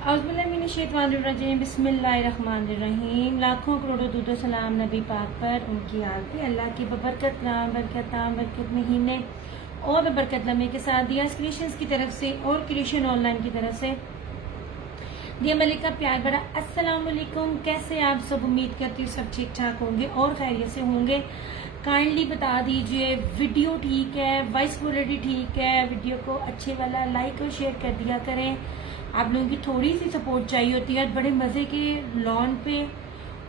औज़ुबिल्लाहिमिनश्शैतानिर्रजीम बिस्मिल्लाहिर्रहमानिर्रहीम। लाखों करोड़ों दुरूद सलाम नबी पाक पर, उनकी आल पे। अल्लाह की बबरकत नाम बरकत महीने और बबरकत लम्हे के साथ दिया क्रिएशंस की तरफ से और क्रिएशन ऑनलाइन की तरफ से दिया मलिक का प्यार भरा अस्सलाम वालेकुम। कैसे आप सब? उम्मीद करती हूँ सब ठीक ठाक होंगे और खैरियत से होंगे। काइंडली बता दीजिए वीडियो ठीक है, वॉइस क्वालिटी ठीक है? वीडियो को अच्छे वाला लाइक और शेयर कर दिया करें। आप लोगों की थोड़ी सी सपोर्ट चाहिए होती है। बड़े मज़े के लॉन पे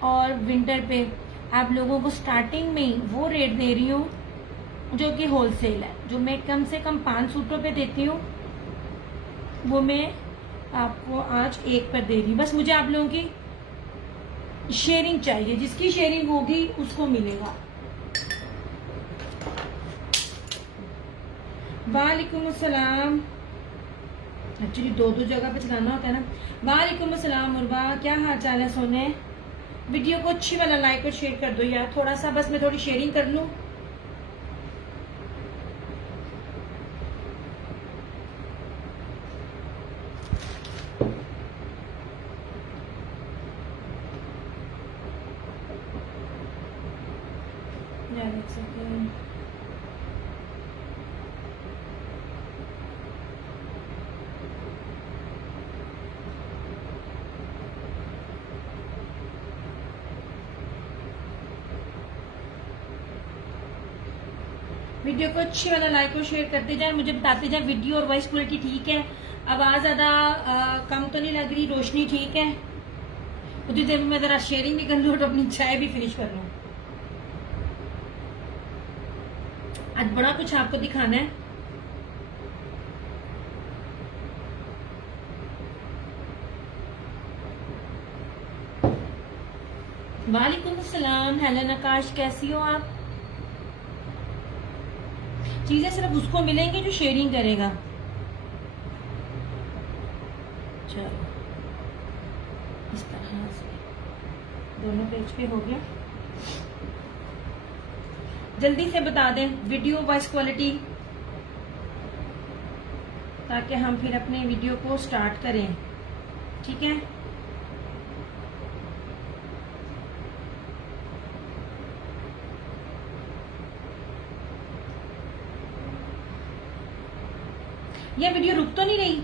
और विंटर पे आप लोगों को स्टार्टिंग में ही वो रेट दे रही हूँ जो कि होलसेल है। जो मैं कम से कम 5 सूटों पे देती हूँ वो मैं आपको आज एक पर दे रही हूँ। बस मुझे आप लोगों की शेयरिंग चाहिए, जिसकी शेयरिंग होगी उसको मिलेगा। वालेकुम अस्सलाम। एक्चुअली दो जगह पे चलाना होता है ना। वालेकुम अस्सलाम मुर्बा, क्या हाल चाल है सोने? वीडियो को अच्छी वाला लाइक और शेयर कर दो यार, थोड़ा सा बस मैं थोड़ी शेयरिंग कर लूँ। यार एक सेकेंड। वीडियो को अच्छी वाला लाइक और शेयर करते जाए, मुझे बताते जाए वीडियो और वॉइस क्वालिटी ठीक है, आवाज ज्यादा कम तो नहीं लग रही, रोशनी ठीक है। उतनी देर में मैं जरा शेयरिंग भी कर लूँ और अपनी चाय भी फिनिश कर लूँ। आज बड़ा कुछ आपको दिखाना है। वालेकुम अस्सलाम। हेलो नकाश, कैसी हो आप? चीजें सिर्फ उसको मिलेंगी जो शेयरिंग करेगा। चलो इस तरह से दोनों पेज पे हो गया। जल्दी से बता दें वीडियो वॉइस क्वालिटी, ताकि हम फिर अपने वीडियो को स्टार्ट करें। ठीक है, यह वीडियो रुक तो नहीं रही?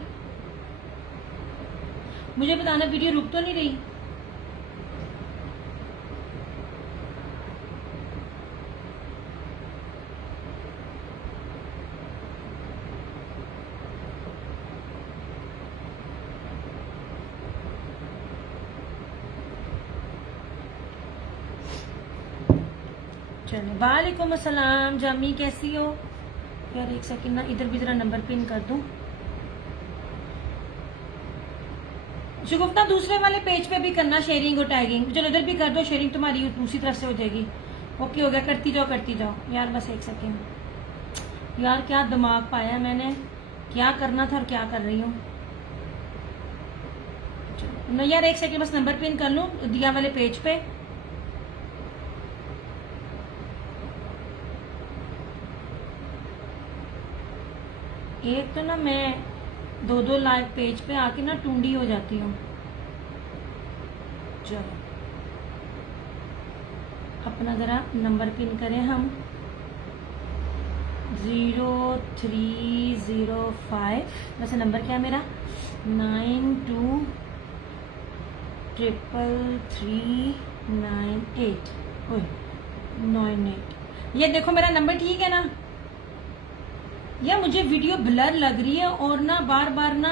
मुझे बताना वीडियो रुक तो नहीं रही? चलो वालेकुम अस्सलाम। जामी कैसी हो यार? एक सेकंड ना, इधर भी जरा नंबर पिन कर दूं। शुगुफ्ता दूसरे वाले पेज पे भी करना शेयरिंग और टैगिंग। चलो इधर भी कर दो शेयरिंग, तुम्हारी दूसरी तरफ से हो जाएगी। ओके हो गया, करती जाओ यार। बस एक सेकंड यार, क्या दिमाग पाया मैंने, क्या करना था और क्या कर रही हूँ। चलो यार एक सेकंड, बस नंबर पिन कर लूं दिया वाले पेज पे। एक तो ना मैं दो लाइव पेज पे आके ना टूंडी हो जाती हूँ। चलो अपना जरा नंबर पिन करें हम। 0305, वैसे नंबर क्या है मेरा? 923339 98। ये देखो मेरा नंबर ठीक है ना? या मुझे वीडियो ब्लर लग रही है और ना बार बार ना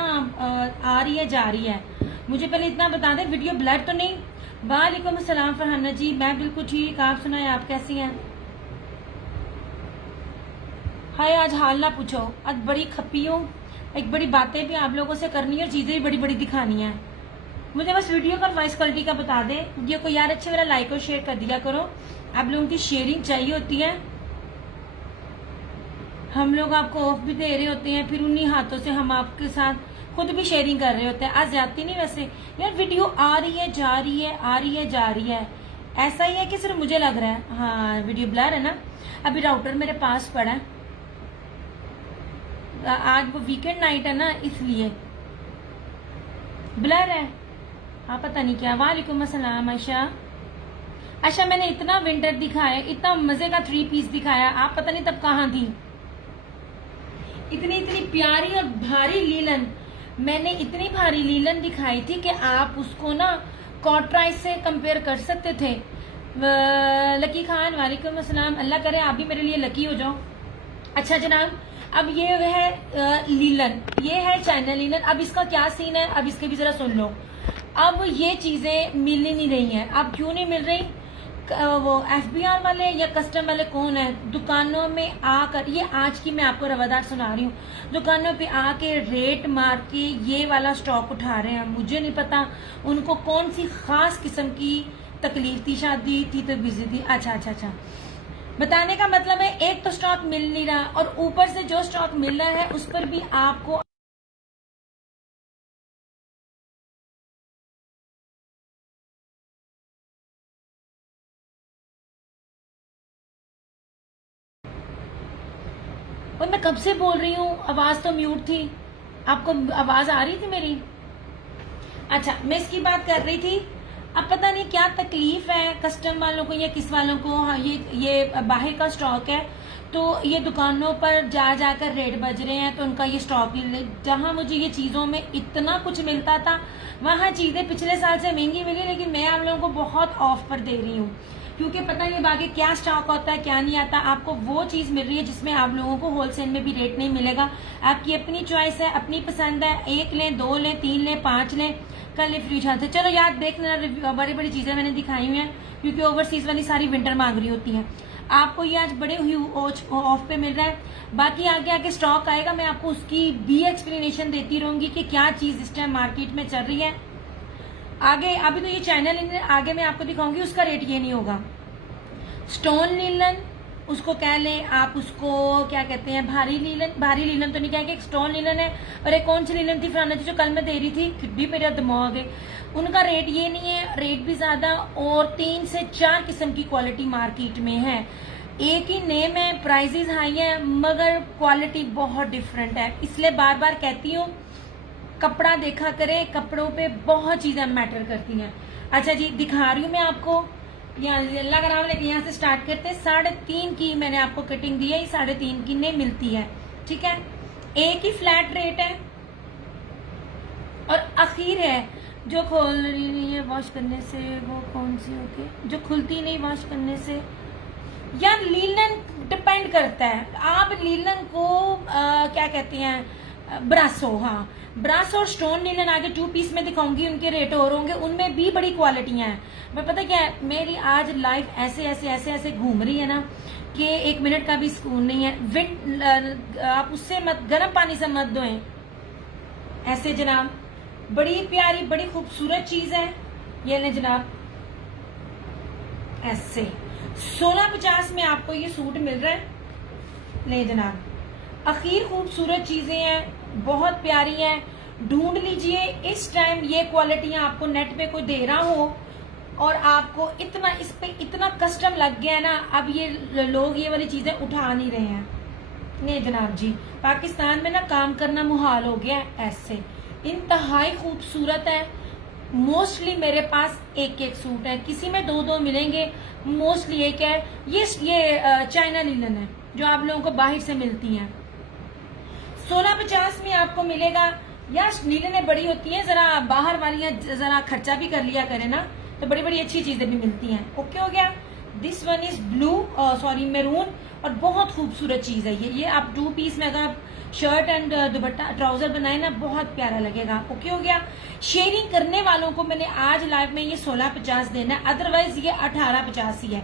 आ रही है जा रही है। मुझे पहले इतना बता दें वीडियो ब्लर तो नहीं? वालेकुम अस्सलाम फरहाना जी, मैं बिल्कुल ठीक। आप सुनाए, आप कैसी हैं? हाय आज हाल ना पूछो, आज बड़ी खप्पी हूँ। एक बड़ी बातें भी आप लोगों से करनी है और चीजें भी बड़ी बड़ी दिखानी है। मुझे बस वीडियो का वॉइस क्वालिटी का बता दें। वीडियो को यार अच्छे वाला लाइक और शेयर कर दिया करो। आप लोगों की शेयरिंग चाहिए होती है। हम लोग आपको ऑफ भी दे रहे होते हैं, फिर उन्हीं हाथों से हम आपके साथ खुद भी शेयरिंग कर रहे होते हैं। आज जाती नहीं वैसे यार, वीडियो आ रही है जा रही है, आ रही है जा रही है। ऐसा ही है कि सिर्फ मुझे लग रहा है? हाँ वीडियो ब्लर है ना। अभी राउटर मेरे पास पड़ा है, आज वो वीकेंड नाइट है ना इसलिए। ब्लर है। हाँ पता नहीं क्या। वालेकुम अस्सलाम आयशा। अच्छा मैंने इतना विंटर दिखाया, इतना मजे का 3 पीस दिखाया, आप पता नहीं तब कहाँ थी। इतनी इतनी प्यारी और भारी लीलन, मैंने इतनी भारी लीलन दिखाई थी कि आप उसको ना कॉटराइज से कंपेयर कर सकते थे। लकी खान वालेकुम अस्सलाम, अल्लाह करे आप भी मेरे लिए लकी हो जाओ। अच्छा जनाब, अब ये है लीलन, ये है चाइना लीलन। अब इसका क्या सीन है, अब इसके भी जरा सुन लो। अब ये चीजें मिल ही नहीं रही हैं। अब क्यों नहीं मिल रही? वो एफबीआर वाले या कस्टम वाले कौन है, दुकानों में आकर, ये आज की मैं आपको रवादार सुना रही हूँ, दुकानों पे आके रेट मार के ये वाला स्टॉक उठा रहे हैं। मुझे नहीं पता उनको कौन सी खास किस्म की तकलीफ थी, शादी थी तो बिजी थी। अच्छा, बताने का मतलब है एक तो स्टॉक मिल नहीं रहा और ऊपर से जो स्टॉक मिल रहा है उस पर भी आपको और मैं कब से बोल रही हूँ, आवाज तो म्यूट थी। आपको आवाज आ रही थी मेरी? अच्छा मैं इसकी बात कर रही थी। अब पता नहीं क्या तकलीफ है कस्टम वालों को या किस वालों को। हाँ ये बाहर का स्टॉक है तो ये दुकानों पर जा जाकर रेट बज रहे हैं तो उनका ये स्टॉक, जहां मुझे ये चीजों में इतना कुछ मिलता था वहां चीजें पिछले साल से महंगी मिली, लेकिन मैं आप लोगों को बहुत ऑफ पर दे रही हूँ क्योंकि पता नहीं बाकी क्या स्टॉक होता है क्या नहीं आता। आपको वो चीज मिल रही है जिसमें आप लोगों को होलसेल में भी रेट नहीं मिलेगा। आपकी अपनी चॉइस है, अपनी पसंद है, 1 लें 2 लें 3 लें 5 लें, कल ये फ्री चाहते। चलो यार देख लेना, बड़ी बड़ी चीजें मैंने दिखाई हुई हैं क्योंकि ओवरसीज वाली सारी विंटर मांग रही होती हैं। आपको ये आज बड़े ऑफ पे मिल रहा है। बाकी आगे आगे स्टॉक आएगा, मैं आपको उसकी भी एक्सप्लेनेशन देती रहूंगी कि क्या चीज इस टाइम मार्केट में चल रही है। आगे अभी तो ये चाइना लीलन आगे मैं आपको दिखाऊंगी, उसका रेट ये नहीं होगा। स्टोन लीलन उसको कह लें आप, उसको क्या कहते हैं, भारी लीलन। भारी लीलन तो नहीं कहेंगे, एक स्टोन लीलन है। और एक कौन सी लीलन थी फराना जो कल मैं दे रही थी, फिर भी मेरा दिमाग है। उनका रेट ये नहीं है, रेट भी ज्यादा और 3 से 4 किस्म की क्वालिटी मार्केट में है। एक ही नेम है, प्राइजेस हाई है मगर क्वालिटी बहुत डिफरेंट है। इसलिए बार बार कहती हूँ कपड़ा देखा करें, कपड़ों पे बहुत चीजें मैटर करती हैं। अच्छा जी दिखा रही हूँ मैं आपको, यहाँ अल्लाह का नाम लेके यहाँ से स्टार्ट करते हैं। 3.5 की मैंने आपको कटिंग दी है, ये 3.5 की नहीं मिलती है, ठीक है। एक ही फ्लैट रेट है और आखिर है जो खोल रही नहीं है वॉश करने से, वो कौन सी होती जो खुलती नहीं वॉश करने से। यार लीलन डिपेंड करता है, आप लीलन को क्या कहते हैं, ब्रासो। हाँ ब्रासो और स्टोन लीलन आगे 2 पीस में दिखाऊंगी, उनके रेट और होंगे, उनमें भी बड़ी क्वालिटियां हैं। मैं पता क्या है, मेरी आज लाइफ ऐसे घूम रही है ना कि 1 मिनट का भी सुकून नहीं है। आप उससे मत, गर्म पानी से मत धोएं ऐसे जनाब। बड़ी प्यारी बड़ी खूबसूरत चीज है ये ले जनाब, ऐसे 1650 में आपको ये सूट मिल रहा है। ले जनाब आखिर खूबसूरत चीजें हैं, बहुत प्यारी हैं। ढूंढ लीजिए इस टाइम ये क्वालिटियां आपको नेट पे कोई दे रहा हो और आपको इतना इस पे इतना कस्टम लग गया ना, अब ये लोग ये वाली चीजें उठा नहीं रहे हैं। नहीं जनाब जी, पाकिस्तान में ना काम करना मुहाल हो गया है। ऐसे इंतहाई खूबसूरत है। मोस्टली मेरे पास एक सूट है, किसी में 2 मिलेंगे, मोस्टली एक है। ये चाइना लीलन है जो आप लोगों को बाहर से मिलती हैं। 1650 में आपको मिलेगा। यार लीलनें बड़ी होती हैं, जरा बाहर वाली जरा खर्चा भी कर लिया करे ना तो बड़ी बड़ी अच्छी चीजें भी मिलती हैं। ओके हो गया। This one is blue, sorry maroon, और बहुत खूबसूरत चीज है ये आप 2 पीस में अगर आप शर्ट एंड दुपट्टा ट्राउजर बनाए ना बहुत प्यारा लगेगा। ओके हो गया। शेयरिंग करने वालों को मैंने आज लाइव में ये 1650 देना है, अदरवाइज ये 1850 ही है।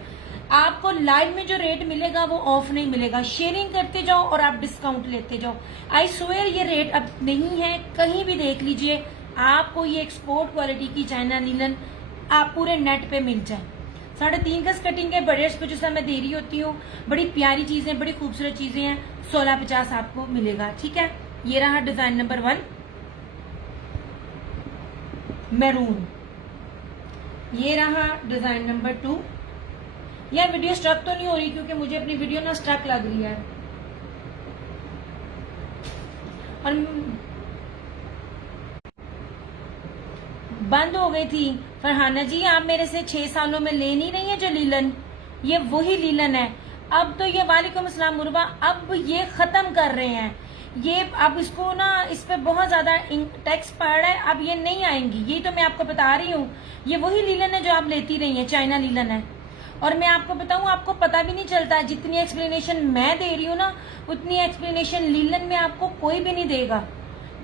आपको लाइव में जो रेट मिलेगा वो ऑफ नहीं मिलेगा। शेयरिंग करते जाओ और आप डिस्काउंट लेते जाओ। आई स्वेयर ये रेट अब नहीं है, कहीं भी देख लीजिए आपको ये एक्सपोर्ट क्वालिटी की चाइना लीलन आप पूरे नेट पे मिल जाए। 3.5 गज कटिंग है, बड़े को जिस मैं दे रही होती हूँ, बड़ी प्यारी चीजें बड़ी खूबसूरत चीजें हैं। 1650 आपको मिलेगा, ठीक है। ये रहा डिजाइन नंबर 1 मैरून, ये रहा डिजाइन नंबर 2। यार वीडियो स्ट्रक तो नहीं हो रही क्योंकि मुझे अपनी वीडियो ना स्ट्रक लग रही है। और बंद हो गई थी। फरहाना जी आप मेरे से 6 सालों में ले नहीं रही है जो लीलन, ये वही लीलन है। अब तो ये वालेकुम अस्सलाम मुरबा, अब ये खत्म कर रहे हैं ये। अब इसको ना, इस पे बहुत ज्यादा टैक्स पड़ रहा है, अब ये नहीं आएंगी। यही तो मैं आपको बता रही हूँ, ये वही लीलन है जो आप लेती रही है, चाइना लीलन है। और मैं आपको बताऊं, आपको पता भी नहीं चलता। जितनी एक्सप्लेनेशन मैं दे रही हूँ ना, उतनी एक्सप्लेनेशन लीलन में आपको कोई भी नहीं देगा।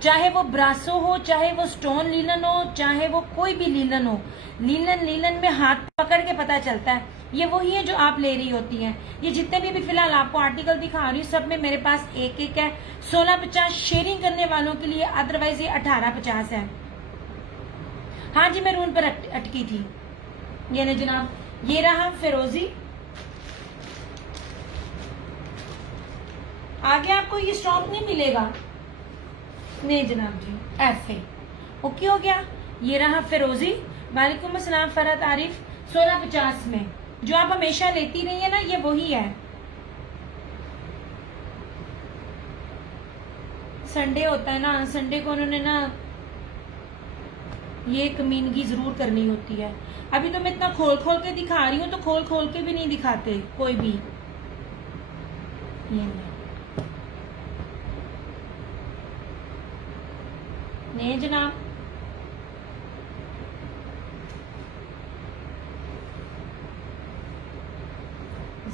चाहे वो ब्रासो हो, चाहे वो स्टोन लीलन हो, चाहे वो कोई भी लीलन हो, लीलन लीलन में हाथ पकड़ के पता चलता है। ये वही है जो आप ले रही होती हैं। ये जितने भी फिलहाल आपको आर्टिकल दिखा रही हूँ, सब में मेरे पास एक एक है। 1650 शेयरिंग करने वालों के लिए, अदरवाइज ये 1850 है। हाँ जी, मैं रून पर अटकी थी। ये ना जनाब, ये रहा फिरोजी। आगे आपको ये स्टॉक नहीं मिलेगा। नहीं जनाब जी, ऐसे ओके हो गया। ये रहा फिरोजी। वालेकुम अस्सलाम फरहत आरिफ। 1650 में जो आप हमेशा लेती रही है ना, ये वही है। संडे होता है ना, संडे को उन्होंने ना ये कमीनगी जरूर करनी होती है। अभी तो मैं इतना खोल खोल के दिखा रही हूँ, तो खोल खोल के भी नहीं दिखाते कोई भी। ये नहीं जनाब,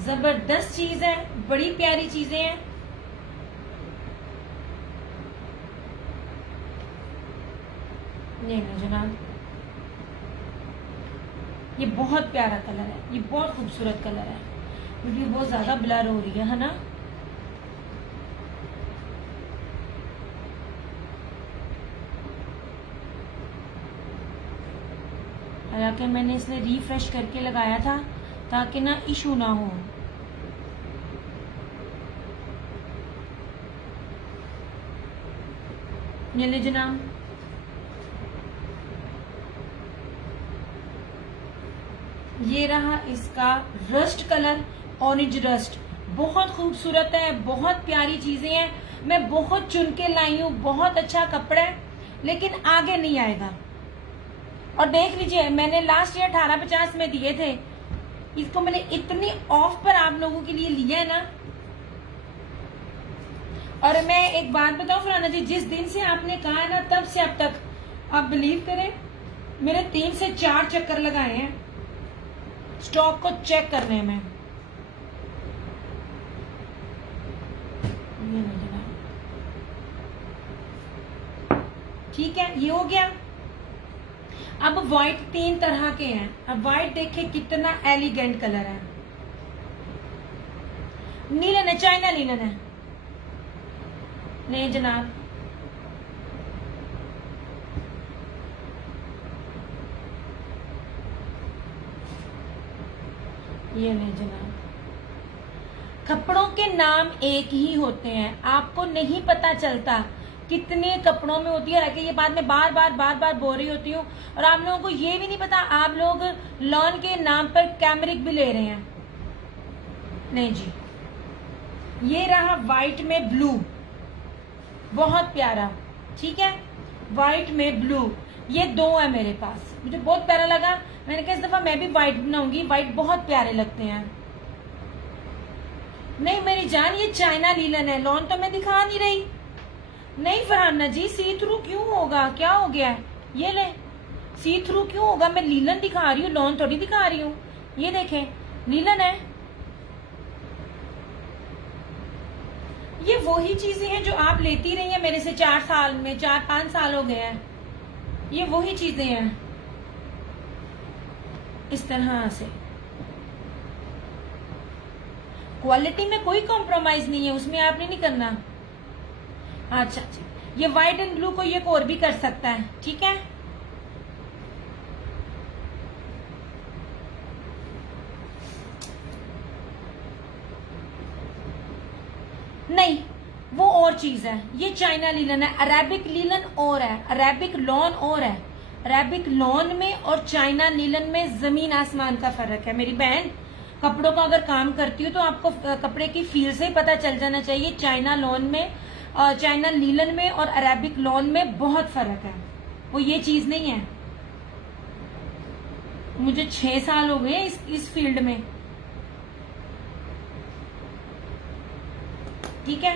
जबरदस्त चीज है, बड़ी प्यारी चीजें हैं। नहीं जनाब, ये बहुत प्यारा कलर है, ये बहुत खूबसूरत कलर है। वीडियो बहुत ज्यादा ब्लर हो रही है ना। हालांकि मैंने इसलिए रिफ्रेश करके लगाया था ताकि ना इशू ना हो। ये ले जनाब, ये रहा इसका रस्ट कलर, ऑरेंज रस्ट। बहुत खूबसूरत है, बहुत प्यारी चीजें हैं। मैं बहुत चुन के लाई हूँ, बहुत अच्छा कपड़ा है, लेकिन आगे नहीं आएगा। और देख लीजिए, मैंने लास्ट ईयर 1850 में दिए थे, इसको मैंने इतनी ऑफ पर आप लोगों के लिए लिया है ना। और मैं एक बात बताऊं फरहाना जी, जिस दिन से आपने कहा है ना, तब से अब तक आप बिलीव करें, मेरे 3 से 4 चक्कर लगाए हैं स्टॉक को चेक करने में। ठीक है, ये हो गया। अब व्हाइट 3 तरह के हैं। अब व्हाइट देखिए कितना एलिगेंट कलर है। नीलन है, चाइना नीलन है। नहीं जनाब, ये नहीं जनाब। कपड़ों के नाम एक ही होते हैं, आपको नहीं पता चलता कितने कपड़ों में होती है। ये बात मैं बार बार बोल रही होती हूँ। और आप लोगों को ये भी नहीं पता, आप लोग लॉन के नाम पर कैमरिक भी ले रहे हैं। नहीं जी, ये रहा व्हाइट में ब्लू, बहुत प्यारा। ठीक है, व्हाइट में ब्लू, ये 2 है मेरे पास। मुझे बहुत प्यारा लगा, मैंने कहा इस दफा मैं भी व्हाइट बनाऊंगी। व्हाइट बहुत प्यारे लगते हैं। नहीं मेरी जान, ये चाइना लीलन है, लॉन तो मैं दिखा नहीं रही। नहीं फरहाना जी, सी थ्रू क्यों होगा, क्या हो गया है? ये ले, सी थ्रू क्यों होगा? मैं लीलन दिखा रही हूँ, लॉन थोड़ी दिखा रही हूँ। ये देखें, लीलन है। ये वही चीजें हैं जो आप लेती रही हैं मेरे से 4-5 साल हो गए हैं। ये वही चीजें हैं, इस तरह से। क्वालिटी में कोई कॉम्प्रोमाइज नहीं है, उसमें आपने नहीं करना। अच्छा, ये व्हाइट एंड ब्लू को ये और भी कर सकता है। ठीक है, नहीं वो और चीज है। ये चाइना लीलन है, अरेबिक लीलन और है, अरेबिक लॉन और है। अरेबिक लॉन में और चाइना लीलन में जमीन आसमान का फर्क है। मेरी बहन, कपड़ों का अगर काम करती हो तो आपको कपड़े की फील से ही पता चल जाना चाहिए। चाइना लॉन में, चाइना लीलन में और अरेबिक लॉन में बहुत फर्क है। वो ये चीज नहीं है। मुझे 6 साल हो गए इस फील्ड में। ठीक है,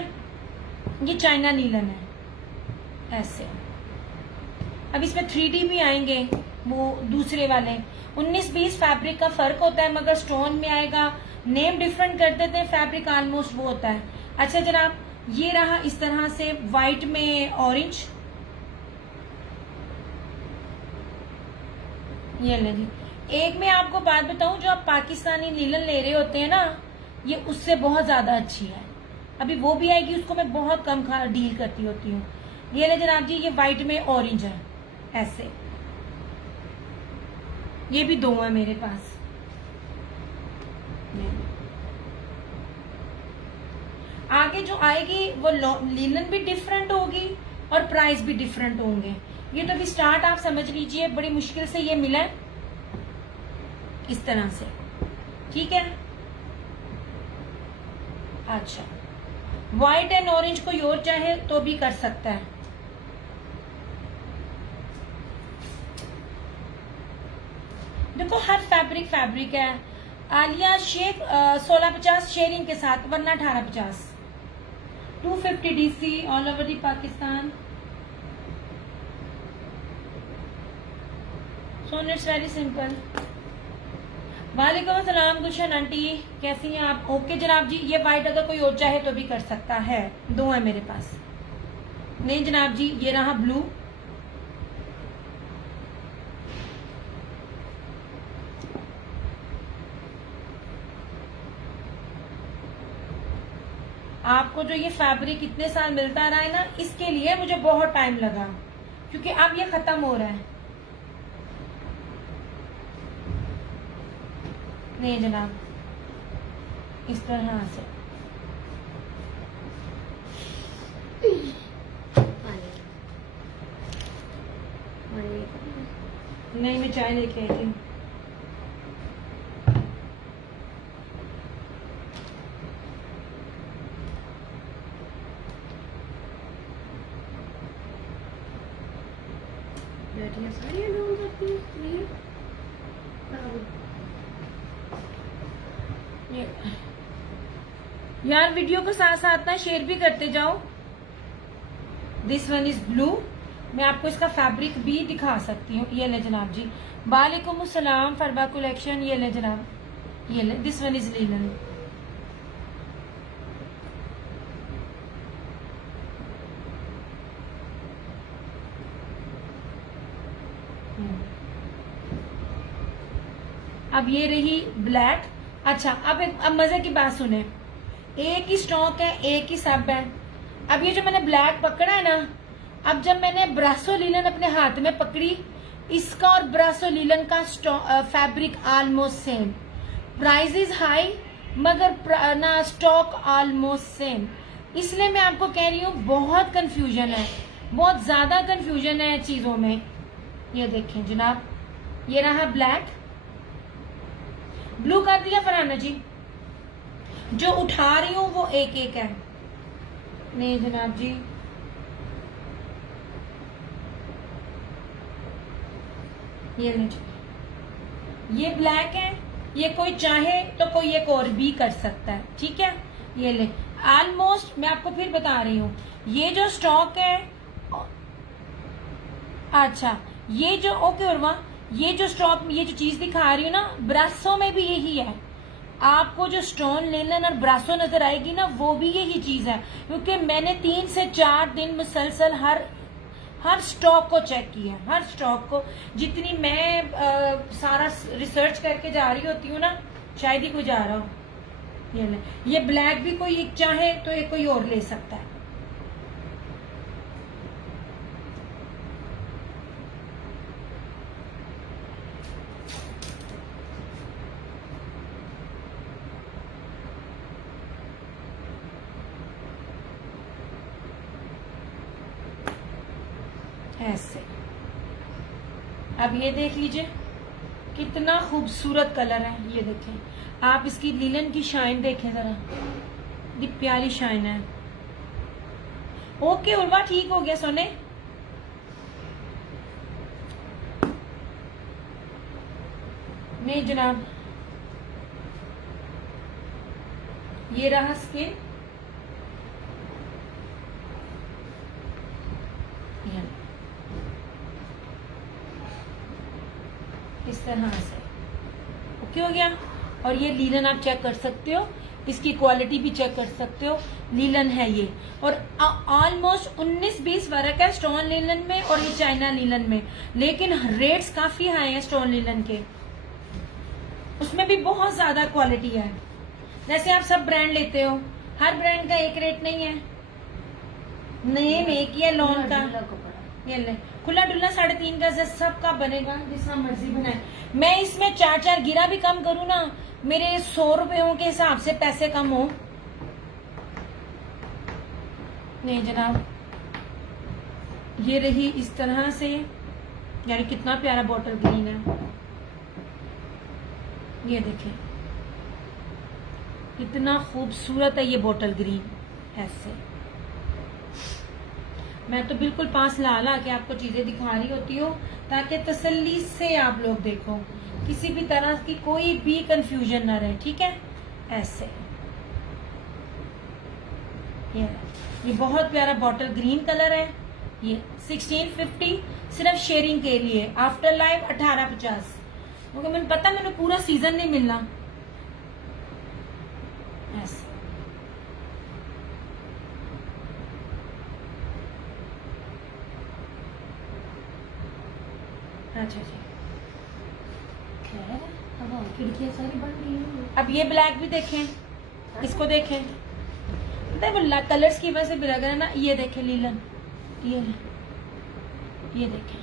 ये चाइना नीलन है ऐसे। अब इसमें 3D भी आएंगे, वो दूसरे वाले 19-20 फैब्रिक का फर्क होता है, मगर स्टोन में आएगा, नेम डिफरेंट कर देते हैं, फैब्रिक ऑलमोस्ट वो होता है। अच्छा जनाब, ये रहा इस तरह से व्हाइट में ऑरेंज, ये ले जी। एक मैं आपको बात बताऊं, जो आप पाकिस्तानी नीलन ले रहे होते हैं ना, ये उससे बहुत ज्यादा अच्छी है। अभी वो भी आएगी, उसको मैं बहुत कम डील करती होती हूँ। ये ले जनाब जी, ये व्हाइट में ऑरेंज है ऐसे, ये भी 2 है मेरे पास। आगे जो आएगी वो लीलन भी डिफरेंट होगी और प्राइस भी डिफरेंट होंगे। ये तो भी स्टार्ट आप समझ लीजिए, बड़ी मुश्किल से ये मिला है इस तरह से। ठीक है, अच्छा व्हाइट एंड ऑरेंज को और चाहे तो भी कर सकता है। देखो हर फैब्रिक है। आलिया शेख 1650 शेयरिंग के साथ, वरना 1850। 250 DC all over the Pakistan. So it's very simple. वालेकुम अस्सलाम गुलशन आंटी, कैसी हैं आप? ओके जनाब जी, ये व्हाइट अगर कोई और चाहे तो भी कर सकता है, 2 है मेरे पास। नहीं जनाब जी, ये रहा ब्लू, आपको जो ये फैब्रिक इतने साल मिलता रहा है ना, इसके लिए मुझे बहुत टाइम लगा, क्योंकि अब ये खत्म हो रहा है। नहीं जनाब, इस तरह से नहीं, मैं चाय लेके आई थी। यार वीडियो को साथ साथ ना शेयर भी करते जाओ। दिस वन इज ब्लू, मैं आपको इसका फैब्रिक भी दिखा सकती हूँ। ये ले जनाब जी, वालेकुम अस्सलाम फरबा कलेक्शन। ये ले जनाब, ये ले, दिस वन इज लीलन। अब ये रही ब्लैक। अच्छा अब मजे की बात सुने, एक ही स्टॉक है, एक ही सब है। अब ये जो मैंने ब्लैक पकड़ा है ना, अब जब मैंने ब्रासो लीलन अपने हाथ में पकड़ी, इसका और ब्रासो लीलन का fabric almost same, price high मगर ना स्टॉक ऑलमोस्ट सेम। इसलिए मैं आपको कह रही हूँ बहुत कंफ्यूजन है, बहुत ज्यादा कंफ्यूजन है चीजों में। ये देखें जनाब, ये रहा ब्लैक, ब्लू कर दिया फरहाना जी। जो उठा रही हूं वो एक एक है। नहीं जनाब जी, ये नहीं, ये ब्लैक है, ये कोई चाहे तो कोई एक और भी कर सकता है। ठीक है, ये ले ऑलमोस्ट, मैं आपको फिर बता रही हूँ, ये जो स्टॉक है, अच्छा ये जो ओके उर्वा, ये जो स्टॉक, ये जो चीज दिखा रही हूँ ना, ब्रासो में भी यही है। आपको जो स्टोन लेलन और ब्रासो नजर आएगी ना, वो भी यही चीज है, क्योंकि मैंने 3 से 4 दिन मुसलसल हर स्टॉक को चेक किया, हर स्टॉक को। जितनी मैं सारा रिसर्च करके जा रही होती हूँ ना, शायद ही कोई जा रहा हो। ये ब्लैक भी कोई एक चाहे तो एक कोई और ले सकता है। ऐसे अब ये देख लीजिए कितना खूबसूरत कलर है। ये देखें आप, इसकी लिलन की शाइन देखें जरा, कितनी प्यारी शाइन है। ओके उर्वा, ठीक हो गया सोने। नहीं जनाब, ये रहा स्किन, इस तरह से ओके हो गया। और ये लीलन आप चेक कर सकते हो, इसकी क्वालिटी भी चेक कर सकते हो, लीलन है ये। और ऑलमोस्ट 19-20 फर्क है स्टोन लीलन में और ये चाइना लीलन में, लेकिन रेट्स काफी हाई है स्टोन लीलन के, उसमें भी बहुत ज्यादा क्वालिटी है। जैसे आप सब ब्रांड लेते हो, हर ब्रांड का एक रेट नहीं है, नेम एक ही है लॉन का। ये ले खुला डुल्ला 3.5 गज सबका बनेगा, जिसका मर्जी बनाए। मैं इसमें 4 गिरा भी कम करूँ ना, मेरे 100 रुपयों के हिसाब से पैसे कम हो। नहीं जनाब, ये रही इस तरह से, यानी कितना प्यारा बॉटल ग्रीन है, ये देखें इतना खूबसूरत है ये बॉटल ग्रीन। ऐसे मैं तो बिल्कुल पास ला ला के आपको चीजें दिखा रही होती हूँ ताकि तसल्ली से आप लोग देखो, किसी भी तरह की कोई भी कंफ्यूजन ना रहे, ठीक है। ऐसे ये बहुत प्यारा बॉटल ग्रीन कलर है, ये 1650 सिर्फ शेयरिंग के लिए। आफ्टर लाइफ 1850, क्योंकि मैंने पता मैंने पूरा सीजन नहीं मिलना। ऐसे अच्छा जी, खैर अब खिड़कियां सारी बंद की। अब ये ब्लैक भी देखें, इसको देखें, पता है कलर्स की वजह से भी लग रहा है ना। ये देखें लीलन, ये देखें,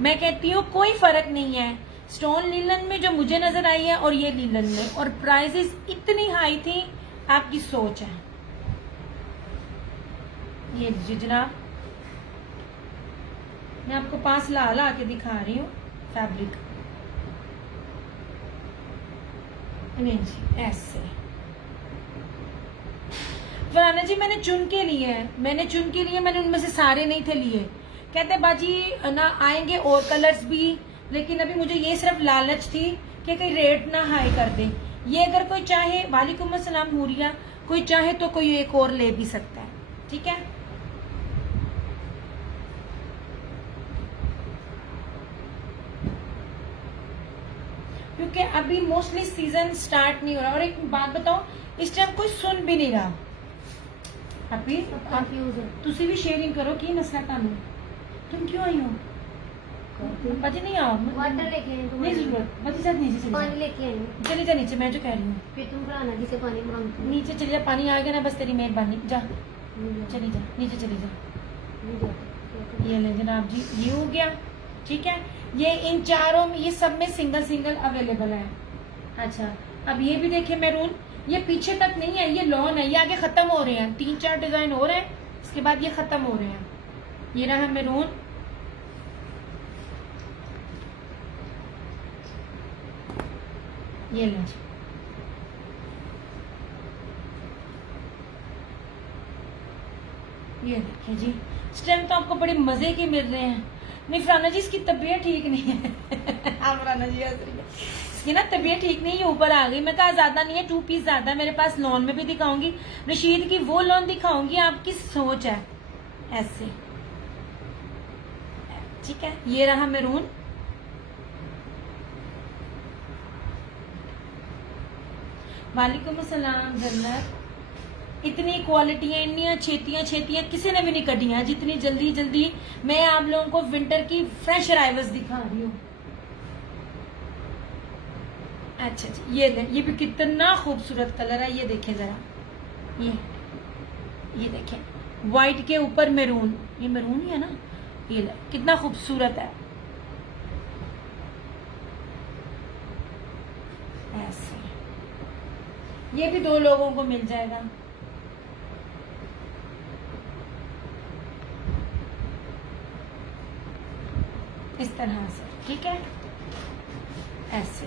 मैं कहती हूँ कोई फर्क नहीं है स्टोन लीलन में जो मुझे नजर आई है और ये लीलन में, और प्राइसेस इतनी हाई थी, आपकी सोच है। ये जी जनाब, मैं आपको पास ला ला के दिखा रही हूँ फैब्रिक। नहीं जी ऐसे फराना जी मैंने चुन के लिए है, मैंने उनमें से सारे नहीं थे लिए। कहते बाजी ना आएंगे और कलर्स भी, लेकिन अभी मुझे ये सिर्फ लालच थी कि कहीं रेट ना हाई कर दे। ये अगर कोई चाहे, वालेकुम अस्सलाम हुरिया, कोई चाहे तो कोई एक और ले भी सकता है, ठीक है। क्योंकि अभी मोस्टली सीजन स्टार्ट नहीं हो रहा। और एक बात बताओ, इस टाइम कोई सुन भी नहीं रहा। अभी तुसी भी शेयरिंग करो, की मसला तानू, तुम क्यों आई हो? बच्चे नहीं आओ, वाटर लेके आए, नहीं जरूरत, बच्चे साथ नीचे चली पानी लेके आई, चली जा नीचे, मैं जो कह रही हूँ। फिर तुम पुराना जी से पानी मांगती, नीचे चली जा, पानी आ गया ना, बस तेरी मेहरबानी, जा चली जा नीचे चली जा। ये ले जनाब जी, ये हो गया, ठीक है। ये इन चारों में, ये सब में सिंगल अवेलेबल है। अच्छा अब ये भी देखिए मैरून, ये पीछे तक नहीं है, ये लॉन है, ये आगे खत्म हो रहे हैं, 3-4 डिजाइन हो रहे हैं, इसके बाद ये खत्म हो रहे हैं। ये रहा मैरून, ये लो ये देखिए जी, स्टेम तो आपको बड़े मजे के मिल रहे हैं। नहीं फराना जी इसकी तबीयत ठीक नहीं है। हाँ फराना जी इसकी ना तबीयत ठीक नहीं है, ऊपर आ गई। मैं कहा ज्यादा नहीं है, 2 पीस ज्यादा है मेरे पास, लॉन में भी दिखाऊंगी, रशीद की वो लॉन दिखाऊंगी, आपकी सोच है। ऐसे ठीक है, ये रहा मैरून, वालेकुम अस्सलाम जन्नत। इतनी क्वालिटियां, इतनी छेतियां किसी ने भी नहीं कटियां जितनी जल्दी मैं आप लोगों को विंटर की फ्रेश अराइवल्स दिखा रही हूँ। अच्छा जी, ये भी कितना खूबसूरत कलर है, ये देखें जरा, ये देखें व्हाइट के ऊपर मैरून, ये मैरून ही है ना, ये कितना खूबसूरत है। ऐसे ये भी 2 लोगों को मिल जाएगा। इस तरह से, ठीक है। ऐसे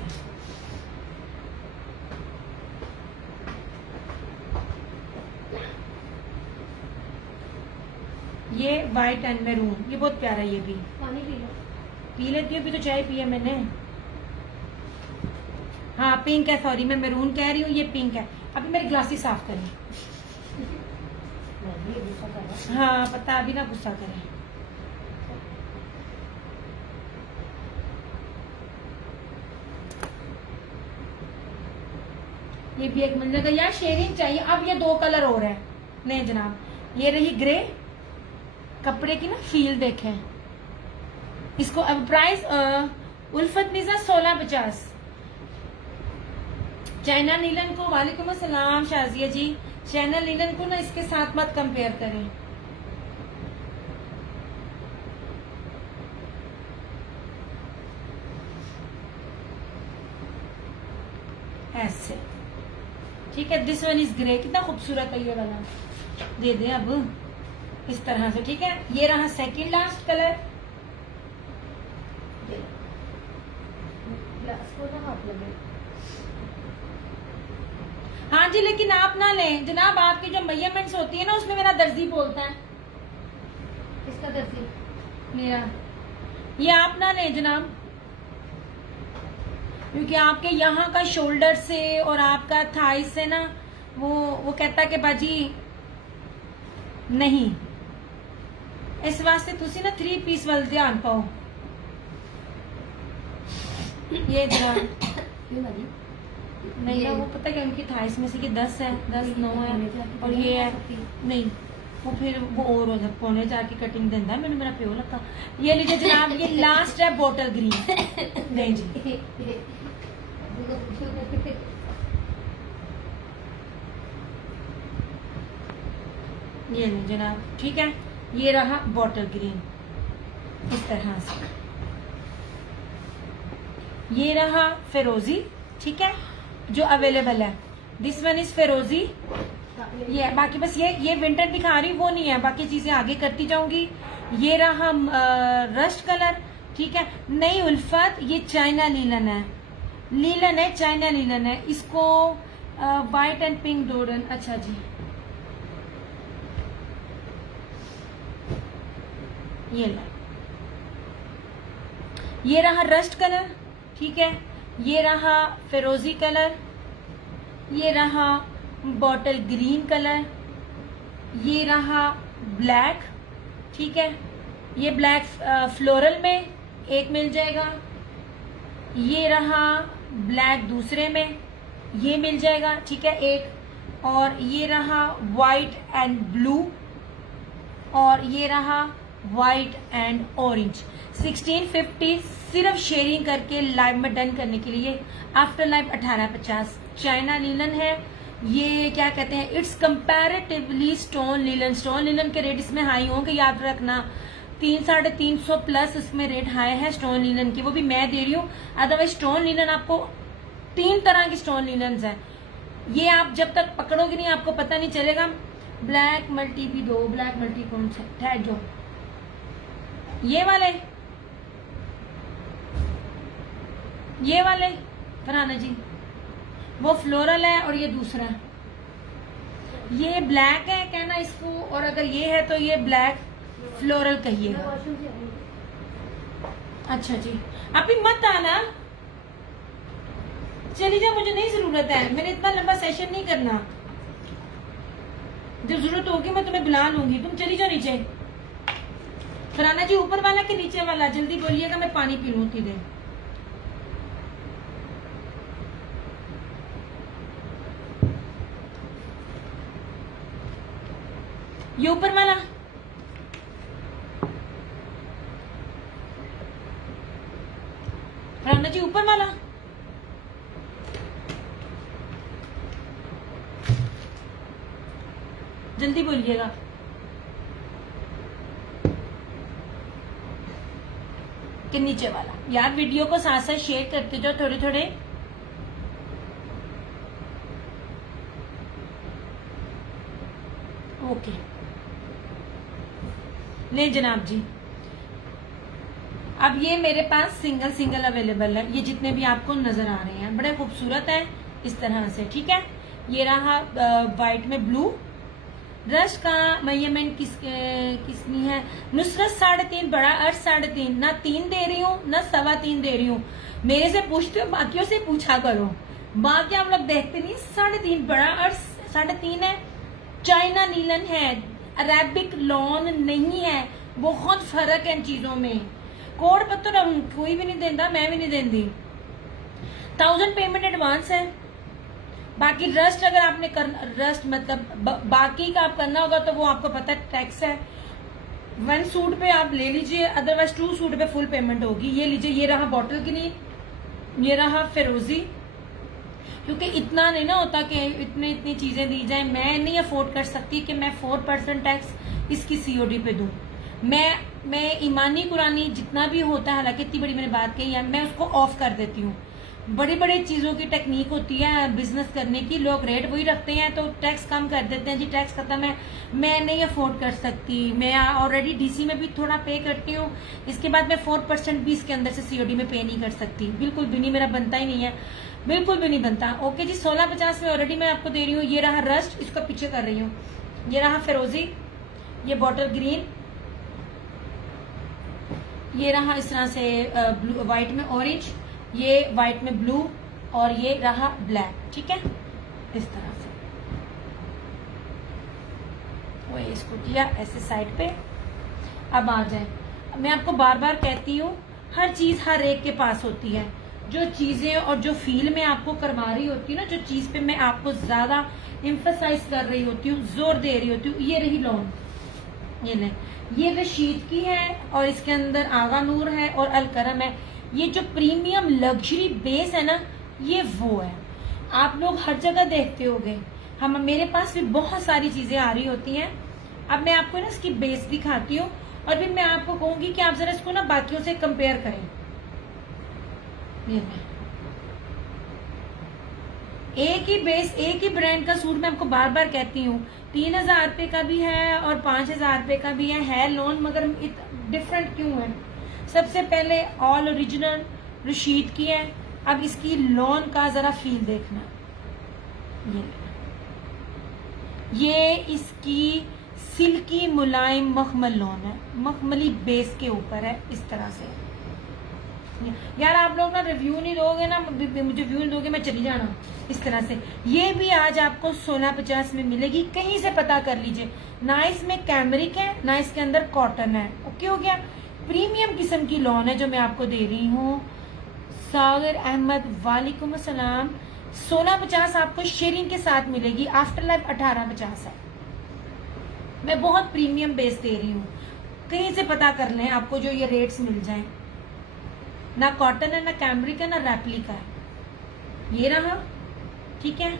ये व्हाइट एंड मैरून, ये बहुत प्यारा है। ये भी पानी पी लो, पी लेती हूँ, अभी तो चाय पिया मैंने। हाँ पिंक है, सॉरी मैं मैरून कह रही हूँ, ये पिंक है। अभी मेरी ग्लासेस साफ करें। हाँ पता, अभी ना गुस्सा करें। ये भी एक मिल जाएगा यार, शेयरिंग चाहिए। अब ये 2 कलर हो रहे हैं। नहीं जनाब, ये रही ग्रे, कपड़े की ना फील देखें इसको। अब प्राइस उल्फत निजा 1650। चाइना नीलन को वालेकुम अस्सलाम शाजिया जी। चाइना नीलन को ना इसके साथ मत कंपेयर करें। ऐसे ठीक है। दिस वन इज ग्रे, कितना खूबसूरत है ये वाला। दे दे अब इस तरह से, ठीक है। ये रहा सेकंड लास्ट कलर। हाँ जी, लेकिन आप ना लें जनाब, आपकी जो मेजरमेंट्स होती है ना उसमें मेरा दर्जी बोलता है। किसका दर्जी? मेरा। ये आप ना लें जनाब, क्योंकि आपके यहाँ का शोल्डर से और आपका थाई से ना वो कहता है कि बाजी नहीं, इस वास्ते तुसी ना 3 पीस वाल ध्यान पाओ। ये जनाब नहीं ना, वो पता क्या उनकी थाइस में से कि 10 है, 10 9 है और ये है नहीं, वो फिर वो और हो जाता पौने जाके कटिंग देता है। मैंने मेरा प्यो लगा। ये लीजिए जनाब, ये लास्ट है बोटल ग्रीन। नहीं जी ये लीजिए जनाब, ठीक है। ये रहा बॉटल ग्रीन इस तरह से। ये रहा फिरोजी, ठीक है, जो अवेलेबल है। दिस वन इज फिरोजी। ये बाकी बस ये विंटर दिखा रही, वो नहीं है, बाकी चीजें आगे करती जाऊंगी। ये रहा रस्ट कलर, ठीक है। नहीं उल्फत, ये चाइना लीलन है, लीलन है, चाइना लीलन है। इसको व्हाइट एंड पिंक डोरन। अच्छा जी, ये रहा रस्ट कलर, ठीक है। ये रहा फिरोजी कलर, ये रहा बॉटल ग्रीन कलर, ये रहा ब्लैक, ठीक है। ये ब्लैक फ्लोरल में एक मिल जाएगा। ये रहा ब्लैक दूसरे में, ये मिल जाएगा, ठीक है, एक। और ये रहा वाइट एंड ब्लू, और ये रहा व्हाइट एंड ऑरेंज। 1650 सिर्फ शेयरिंग करके लाइव में डन करने के लिए। After live 1850। चाइना लीलन है ये, क्या कहते हैं, it's comparatively stone linen. Stone linen के रेट इसमें हाई होंगे, याद रखना। 300-350 प्लस इसमें रेट हाई है स्टोन लीलन की, वो भी मैं दे रही हूँ। अदरवाइज स्टोन लीलन आपको 3 तरह की स्टोन लीलन है, ये आप जब तक पकड़ोगे नहीं आपको पता नहीं चलेगा। ब्लैक मल्टी भी दो, ब्लैक मल्टी कौन सा ठहर जो, ये वाले फरहाना जी, वो फ्लोरल है और ये दूसरा। ये ब्लैक है कहना इसको, और अगर ये है तो ये ब्लैक फ्लोरल कहिएगा। अच्छा जी, अभी मत आना, चली जा, मुझे नहीं जरूरत है, मैंने इतना लंबा सेशन नहीं करना। जब जरूरत होगी मैं तुम्हें बुला लूंगी, तुम चली जाओ नीचे। फरहाना जी ऊपर वाला कि नीचे वाला, जल्दी बोलिएगा, मैं पानी पी लूं उतनी देर। ये ऊपर वाला, फरहाना जी ऊपर वाला। जल्दी बोलिएगा। कि नीचे वाला। यार वीडियो को साथ साथ शेयर करते जाओ थोड़े थोड़े। ओके ले जनाब जी, अब ये मेरे पास सिंगल सिंगल अवेलेबल है। ये जितने भी आपको नजर आ रहे हैं बड़े खूबसूरत है इस तरह से, ठीक है। ये रहा व्हाइट में ब्लू। रश का मेजरमेंट किसनी है? नुसरत 3.5 बड़ा, अर्श 3.5। ना 3 दे रही हूँ ना 3.25 दे रही हूँ। मेरे से पूछते हो, बाकियों से पूछा करो। बाकी आप लोग देखते नहीं, 3.5 बड़ा और 3.5 है। चाइना नीलन है, अरेबिक लॉन नहीं है, बहुत फर्क है इन चीजों में। कोड पत्थर कोई भी नहीं देता, मैं भी नहीं देती। 1000 पेमेंट एडवांस है। बाकी रस्ट अगर आपने रस्ट मतलब बाकी का आप करना होगा तो वो आपको पता है टैक्स है। 1 सूट पे आप ले लीजिए, अदरवाइज 2 सूट पे फुल पेमेंट होगी। ये लीजिए, ये रहा बॉटल ग्रीन, ये रहा फिरोजी। क्योंकि इतना नहीं ना होता कि इतनी चीजें दी जाए। मैं नहीं अफोर्ड कर सकती कि मैं 4% टैक्स इसकी सीओडी पे दूं। मैं ईमानी कुरानी जितना भी होता है, हालांकि इतनी बड़ी मैंने बात कही है, मैं उसको ऑफ कर देती हूँ। बड़ी बड़ी चीजों की टेक्निक होती है बिजनेस करने की, लोग रेट वही रखते हैं तो टैक्स कम कर देते हैं। जी टैक्स खत्म है, मैं नहीं अफोर्ड कर सकती। मैं ऑलरेडी डीसी में भी थोड़ा पे करती हूँ, इसके बाद मैं 4% भी इसके अंदर से सीओडी में पे नहीं कर सकती। बिल्कुल भी नहीं, मेरा बनता ही नहीं है, बिल्कुल भी नहीं बनता। ओके जी, 1650 में ऑलरेडी मैं आपको दे रही हूँ। ये रहा रस्ट, इसको पीछे कर रही हूँ। ये रहा फिरोजी, ये बॉटल ग्रीन, ये रहा इस तरह से व्हाइट में ऑरेंज, ये व्हाइट में ब्लू, और ये रहा ब्लैक। ठीक है, इस तरह से वो इसको किया ऐसे साइड पे। अब आ जाए, मैं आपको बार बार कहती हूँ, हर चीज हर एक के पास होती है। जो चीजें और जो फील में आपको करवा रही होती है ना, जो चीज पे मैं आपको ज्यादा एम्फसाइज कर रही होती हूँ, जोर दे रही होती हूँ, ये रही लॉन। ये ले, ये रशीद की है और इसके अंदर आगा नूर है और अलकरम है। ये जो प्रीमियम लग्जरी बेस है ना, ये वो है। आप लोग हर जगह देखते होंगे, हम मेरे पास भी बहुत सारी चीजें आ रही होती हैं। अब मैं आपको ना इसकी बेस दिखाती हूँ और फिर मैं आपको कहूंगी कि आप जरा इसको ना बाकियों से कंपेयर करें। ये एक ही बेस, एक ही ब्रांड का सूट मैं आपको बार बार कहती हूँ, 3000 रुपए का भी है और 5000 रुपए का भी है लोन, मगर डिफरेंट क्यों है? सबसे पहले ऑल ओरिजिनल रशीद की है। अब इसकी लोन का जरा फील देखना, ये इसकी सिल्की मुलायम मखमल लोन है, मखमली बेस के ऊपर है इस तरह से। यार आप लोग ना रिव्यू नहीं दोगे ना, मुझे व्यू नहीं दोगे, मैं चली जाना इस तरह से। ये भी आज आपको 1650 में मिलेगी, कहीं से पता कर लीजिए। ना इसमें कैमरिक है, ना इसके अंदर कॉटन है। ओके हो गया, प्रीमियम किस्म की लॉन है जो मैं आपको दे रही हूँ। सागर अहमद, वालेकुम अस्सलाम। 1650 आपको शेयरिंग के साथ मिलेगी। आफ्टर लाइफ 1850 है। मैं बहुत प्रीमियम बेस दे रही हूँ, कहीं से पता कर लें आपको जो ये रेट्स मिल जाएं। ना कॉटन है, ना कैमरिक है, ना रेप्लिका है। ये रहा, ठीक है।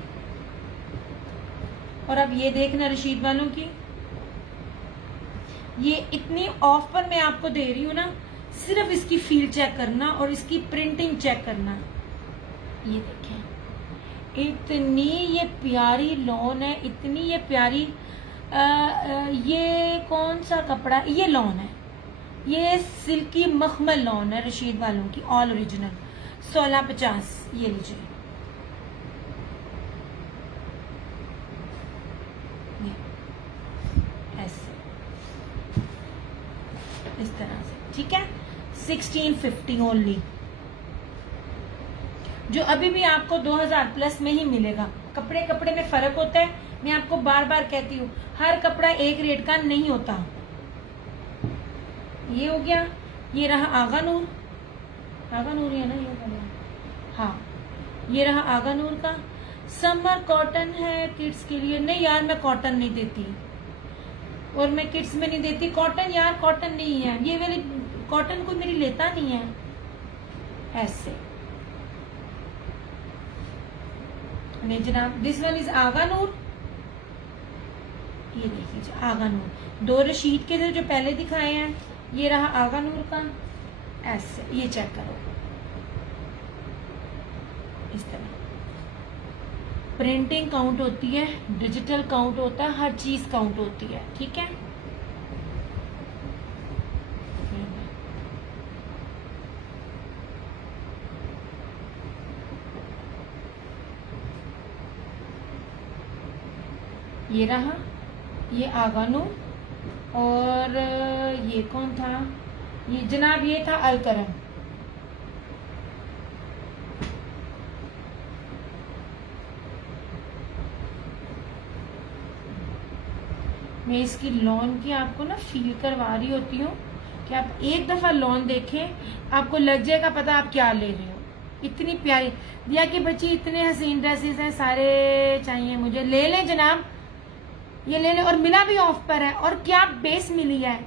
और अब ये देखना रशीद वालों की, ये इतनी ऑफ पर मैं आपको दे रही हूँ ना, सिर्फ इसकी फील चेक करना और इसकी प्रिंटिंग चेक करना। ये देखें, इतनी ये प्यारी लॉन है, इतनी ये प्यारी। ये कौन सा कपड़ा, ये लॉन है, ये सिल्की मखमल लॉन है रशीद वालों की, ऑल ओरिजिनल। 1650, ये लीजिए। ऐसे इस तरह से, ठीक है। 1650 ओनली, जो अभी भी आपको 2000 प्लस में ही मिलेगा। कपड़े कपड़े में फर्क होता है, मैं आपको बार बार कहती हूँ, हर कपड़ा एक रेट का नहीं होता। ये हो गया, ये रहा आगा नूर, आगा नूर है ना ये वाला, हाँ ये रहा आगा नूर का। समर कॉटन है किड्स के लिए। नहीं यार, मैं कॉटन नहीं देती और मैं किड्स में नहीं देती कॉटन। यार कॉटन नहीं है, ये वाली कॉटन कोई मेरी लेता नहीं है। ऐसे नहीं जनाब, दिस वन इज आगा नूर। ये देख लीजिए आगा नूर, 2 रशीद के थे जो पहले दिखाए हैं। ये रहा आगा नूर का, ऐसे ये चेक करो इस तरह। प्रिंटिंग काउंट होती है, डिजिटल काउंट होता है, हर चीज काउंट होती है, ठीक है। ये रहा, ये आगानू, और ये कौन था, ये जनाब ये था अलकरम। मैं इसकी लॉन की आपको ना फील करवा रही होती हूँ कि आप एक दफा लॉन देखें, आपको लग जाएगा पता आप क्या ले रहे हो। इतनी प्यारी दिया की बच्ची, इतने हसीन ड्रेसेस हैं, सारे चाहिए मुझे, ले लें जनाब, ये ले लें। और मिला भी ऑफ पर है, और क्या बेस मिली है।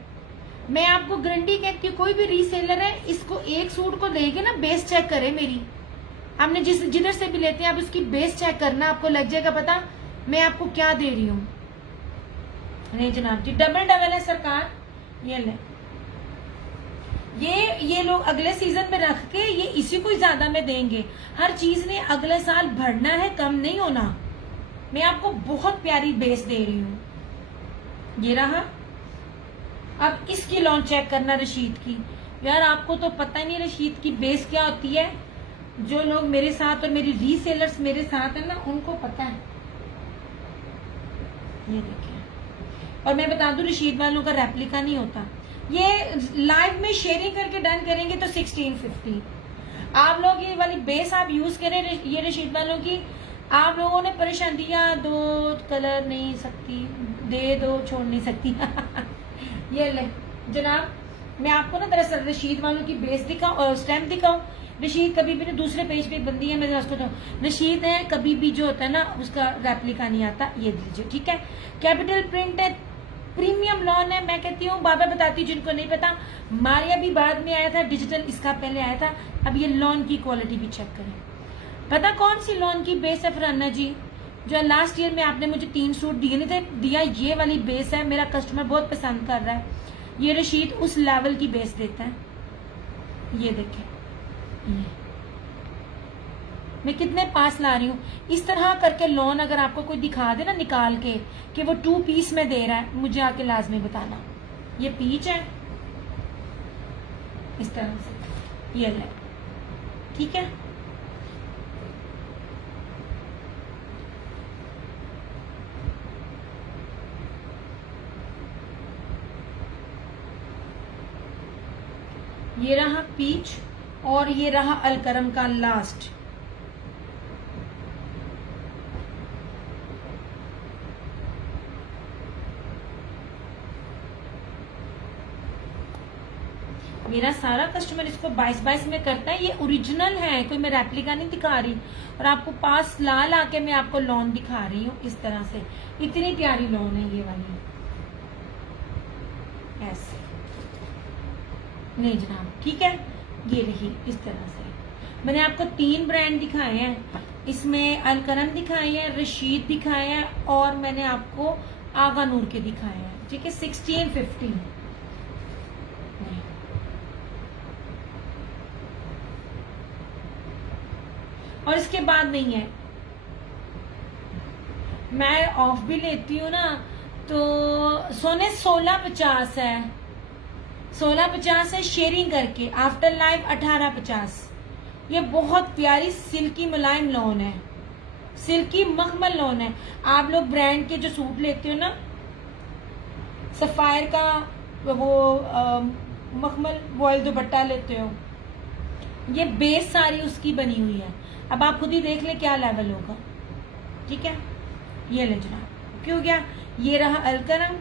मैं आपको गारंटी कहती हूँ, कोई भी रीसेलर है इसको एक सूट को लेके ना बेस चेक करे मेरी, आपने जिधर से भी लेते हैं आप उसकी बेस चेक करना, आपको लग जाएगा पता मैं आपको क्या दे रही हूँ। नहीं जनाब जी, डबल डबल है सरकार, ये ले। ये लोग अगले सीजन में रख के ये इसी को ज्यादा में देंगे। हर चीज ने अगले साल बढ़ना है, कम नहीं होना। मैं आपको बहुत प्यारी बेस दे रही हूँ, ये रहा। अब इसकी लॉन्च चेक करना रशीद की। यार आपको तो पता ही नहीं रशीद की बेस क्या होती है। जो लोग मेरे साथ और मेरी रीसेलर्स मेरे साथ है ना, उनको पता है। ये देखिए, और मैं बता दूं रशीद वालों का रेप्लिका नहीं होता। ये लाइव में शेयरिंग करके डन करेंगे तो 1650। आप लोग ये वाली बेस आप यूज करें, ये रशीद वालों की। आप लोगों ने परेशान दिया, दो कलर नहीं सकती, दे दो छोड़ नहीं सकती। ये ले जनाब, मैं आपको ना दरअसल रशीद वालों की बेस दिखाऊं और स्टैम्प दिखाऊं। रशीद कभी भी दूसरे पेज पे बंदी है, मैं उसको तो रशीद है, कभी भी जो होता है ना उसका रेप्लिका नहीं आता। ये दीजिए, ठीक है। कैपिटल प्रिंट है, प्रीमियम लॉन है। मैं कहती हूँ बाबा बताती हूँ जिनको नहीं पता, मारिया भी बाद में आया था, डिजिटल इसका पहले आया था। अब ये लॉन की क्वालिटी भी चेक करें। पता कौन सी लॉन की बेस है फरहाना जी? जो लास्ट ईयर में आपने मुझे 3 सूट दिए नहीं थे, दिया ये वाली बेस है। मेरा कस्टमर बहुत पसंद कर रहा है। ये रशीद उस लेवल की बेस देता है। ये देखें, ये मैं कितने पास ला रही हूँ। इस तरह करके लॉन अगर आपको कोई दिखा दे ना निकाल के कि वो 2 पीस में दे रहा है, मुझे आके लाजमी बताना। ये पीच है इस तरह से, ये ले, ठीक है। ये रहा पीच और ये रहा अलकरम का लास्ट। मेरा सारा कस्टमर इसको 22-22 में करता है। ये ओरिजिनल है, कोई मैं रेप्लिका नहीं दिखा रही। और आपको पास ला ला के मैं आपको लॉन दिखा रही हूँ इस तरह से। इतनी प्यारी लॉन है ये वाली, ऐसे। नहीं जनाब, ठीक है। ये रही इस तरह से। मैंने आपको 3 ब्रांड दिखाए हैं, इसमें अलकरम दिखाए हैं, रशीद दिखाए हैं, और मैंने आपको आगा नूर के दिखाए हैं, ठीक है। 1650। और इसके बाद नहीं है, मैं ऑफ भी लेती हूँ ना, तो सोने 1650 है, 1650 है शेयरिंग करके। After live 1850। ये बहुत प्यारी सिल्की मुलायम लॉन है, सिल्की मखमल लॉन है। आप लोग ब्रांड के जो सूट लेते हो ना, सफायर का वो मखमल वॉयल दुपट्टा लेते हो, ये बेस सारी उसकी बनी हुई है। अब आप खुद ही देख ले क्या लेवल होगा, ठीक है। ये ले जनाब, क्यों गया। ये रहा अलकरम,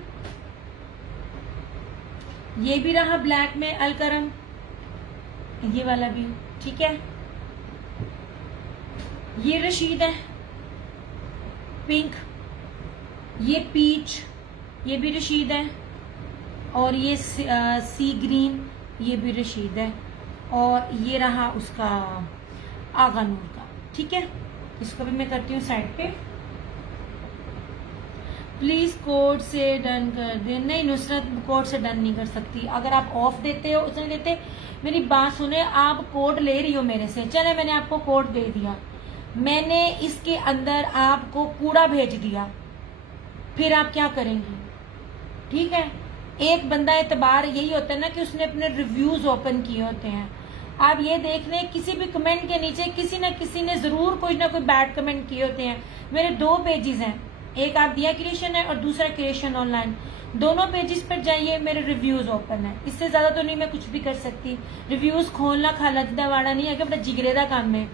ये भी रहा ब्लैक में अलकरम, ये वाला भी, ठीक है। ये रशीद है पिंक, ये पीच, ये भी रशीद है, और ये सी ग्रीन, ये भी रशीद है, और ये रहा उसका आगा नूर का, ठीक है। इसको भी मैं करती हूँ साइड पे। प्लीज कोड से डन कर दे। नहीं नुसरत, कोड से डन नहीं कर सकती। अगर आप ऑफ देते हो, उसने देते, मेरी बात सुने, आप कोड ले रही हो मेरे से, चले मैंने आपको कोड दे दिया, मैंने इसके अंदर आपको कूड़ा भेज दिया, फिर आप क्या करेंगी, ठीक है। एक बंदा एतबार यही होता है ना कि उसने अपने रिव्यूज ओपन किए होते हैं। आप ये देख लें, किसी भी कमेंट के नीचे किसी न किसी ने जरूर कोई ना कोई बैड कमेंट किए होते हैं। मेरे 2 पेजेस हैं, एक आप दिया क्रिएशन है और दूसरा क्रिएशन ऑनलाइन। दोनों पेजेस पर जाइए, मेरे रिव्यूज ओपन है। इससे ज्यादा तो नहीं मैं कुछ भी कर सकती। रिव्यूज खोलना खालजदा वाड़ा नहीं है कि बड़ा जिगरे का काम है,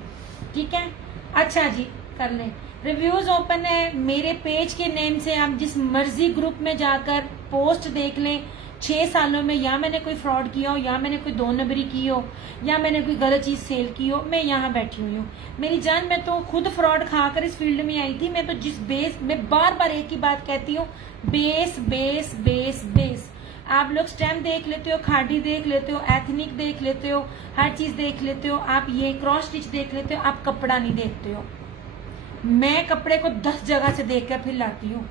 ठीक है। अच्छा जी, कर लें। रिव्यूज ओपन है मेरे पेज के नेम से, आप जिस मर्जी ग्रुप में जाकर पोस्ट देख लें। 6 सालों में या मैंने कोई फ्रॉड किया हो, या मैंने कोई 2 नंबरी की हो, या मैंने कोई गलत चीज सेल की हो, मैं यहाँ बैठी हुई हूँ। मेरी जान, मैं तो खुद फ्रॉड खाकर इस फील्ड में आई थी। मैं तो जिस बेस, मैं बार बार एक ही बात कहती हूँ, बेस बेस बेस बेस। आप लोग स्टेम देख लेते हो, खाड़ी देख लेते हो, एथनिक देख लेते हो, हर चीज देख लेते हो, आप ये क्रॉस स्टिच देख लेते हो, आप कपड़ा नहीं देखते हो। मैं कपड़े को 10 जगह से देखकर फिर लाती हूँ।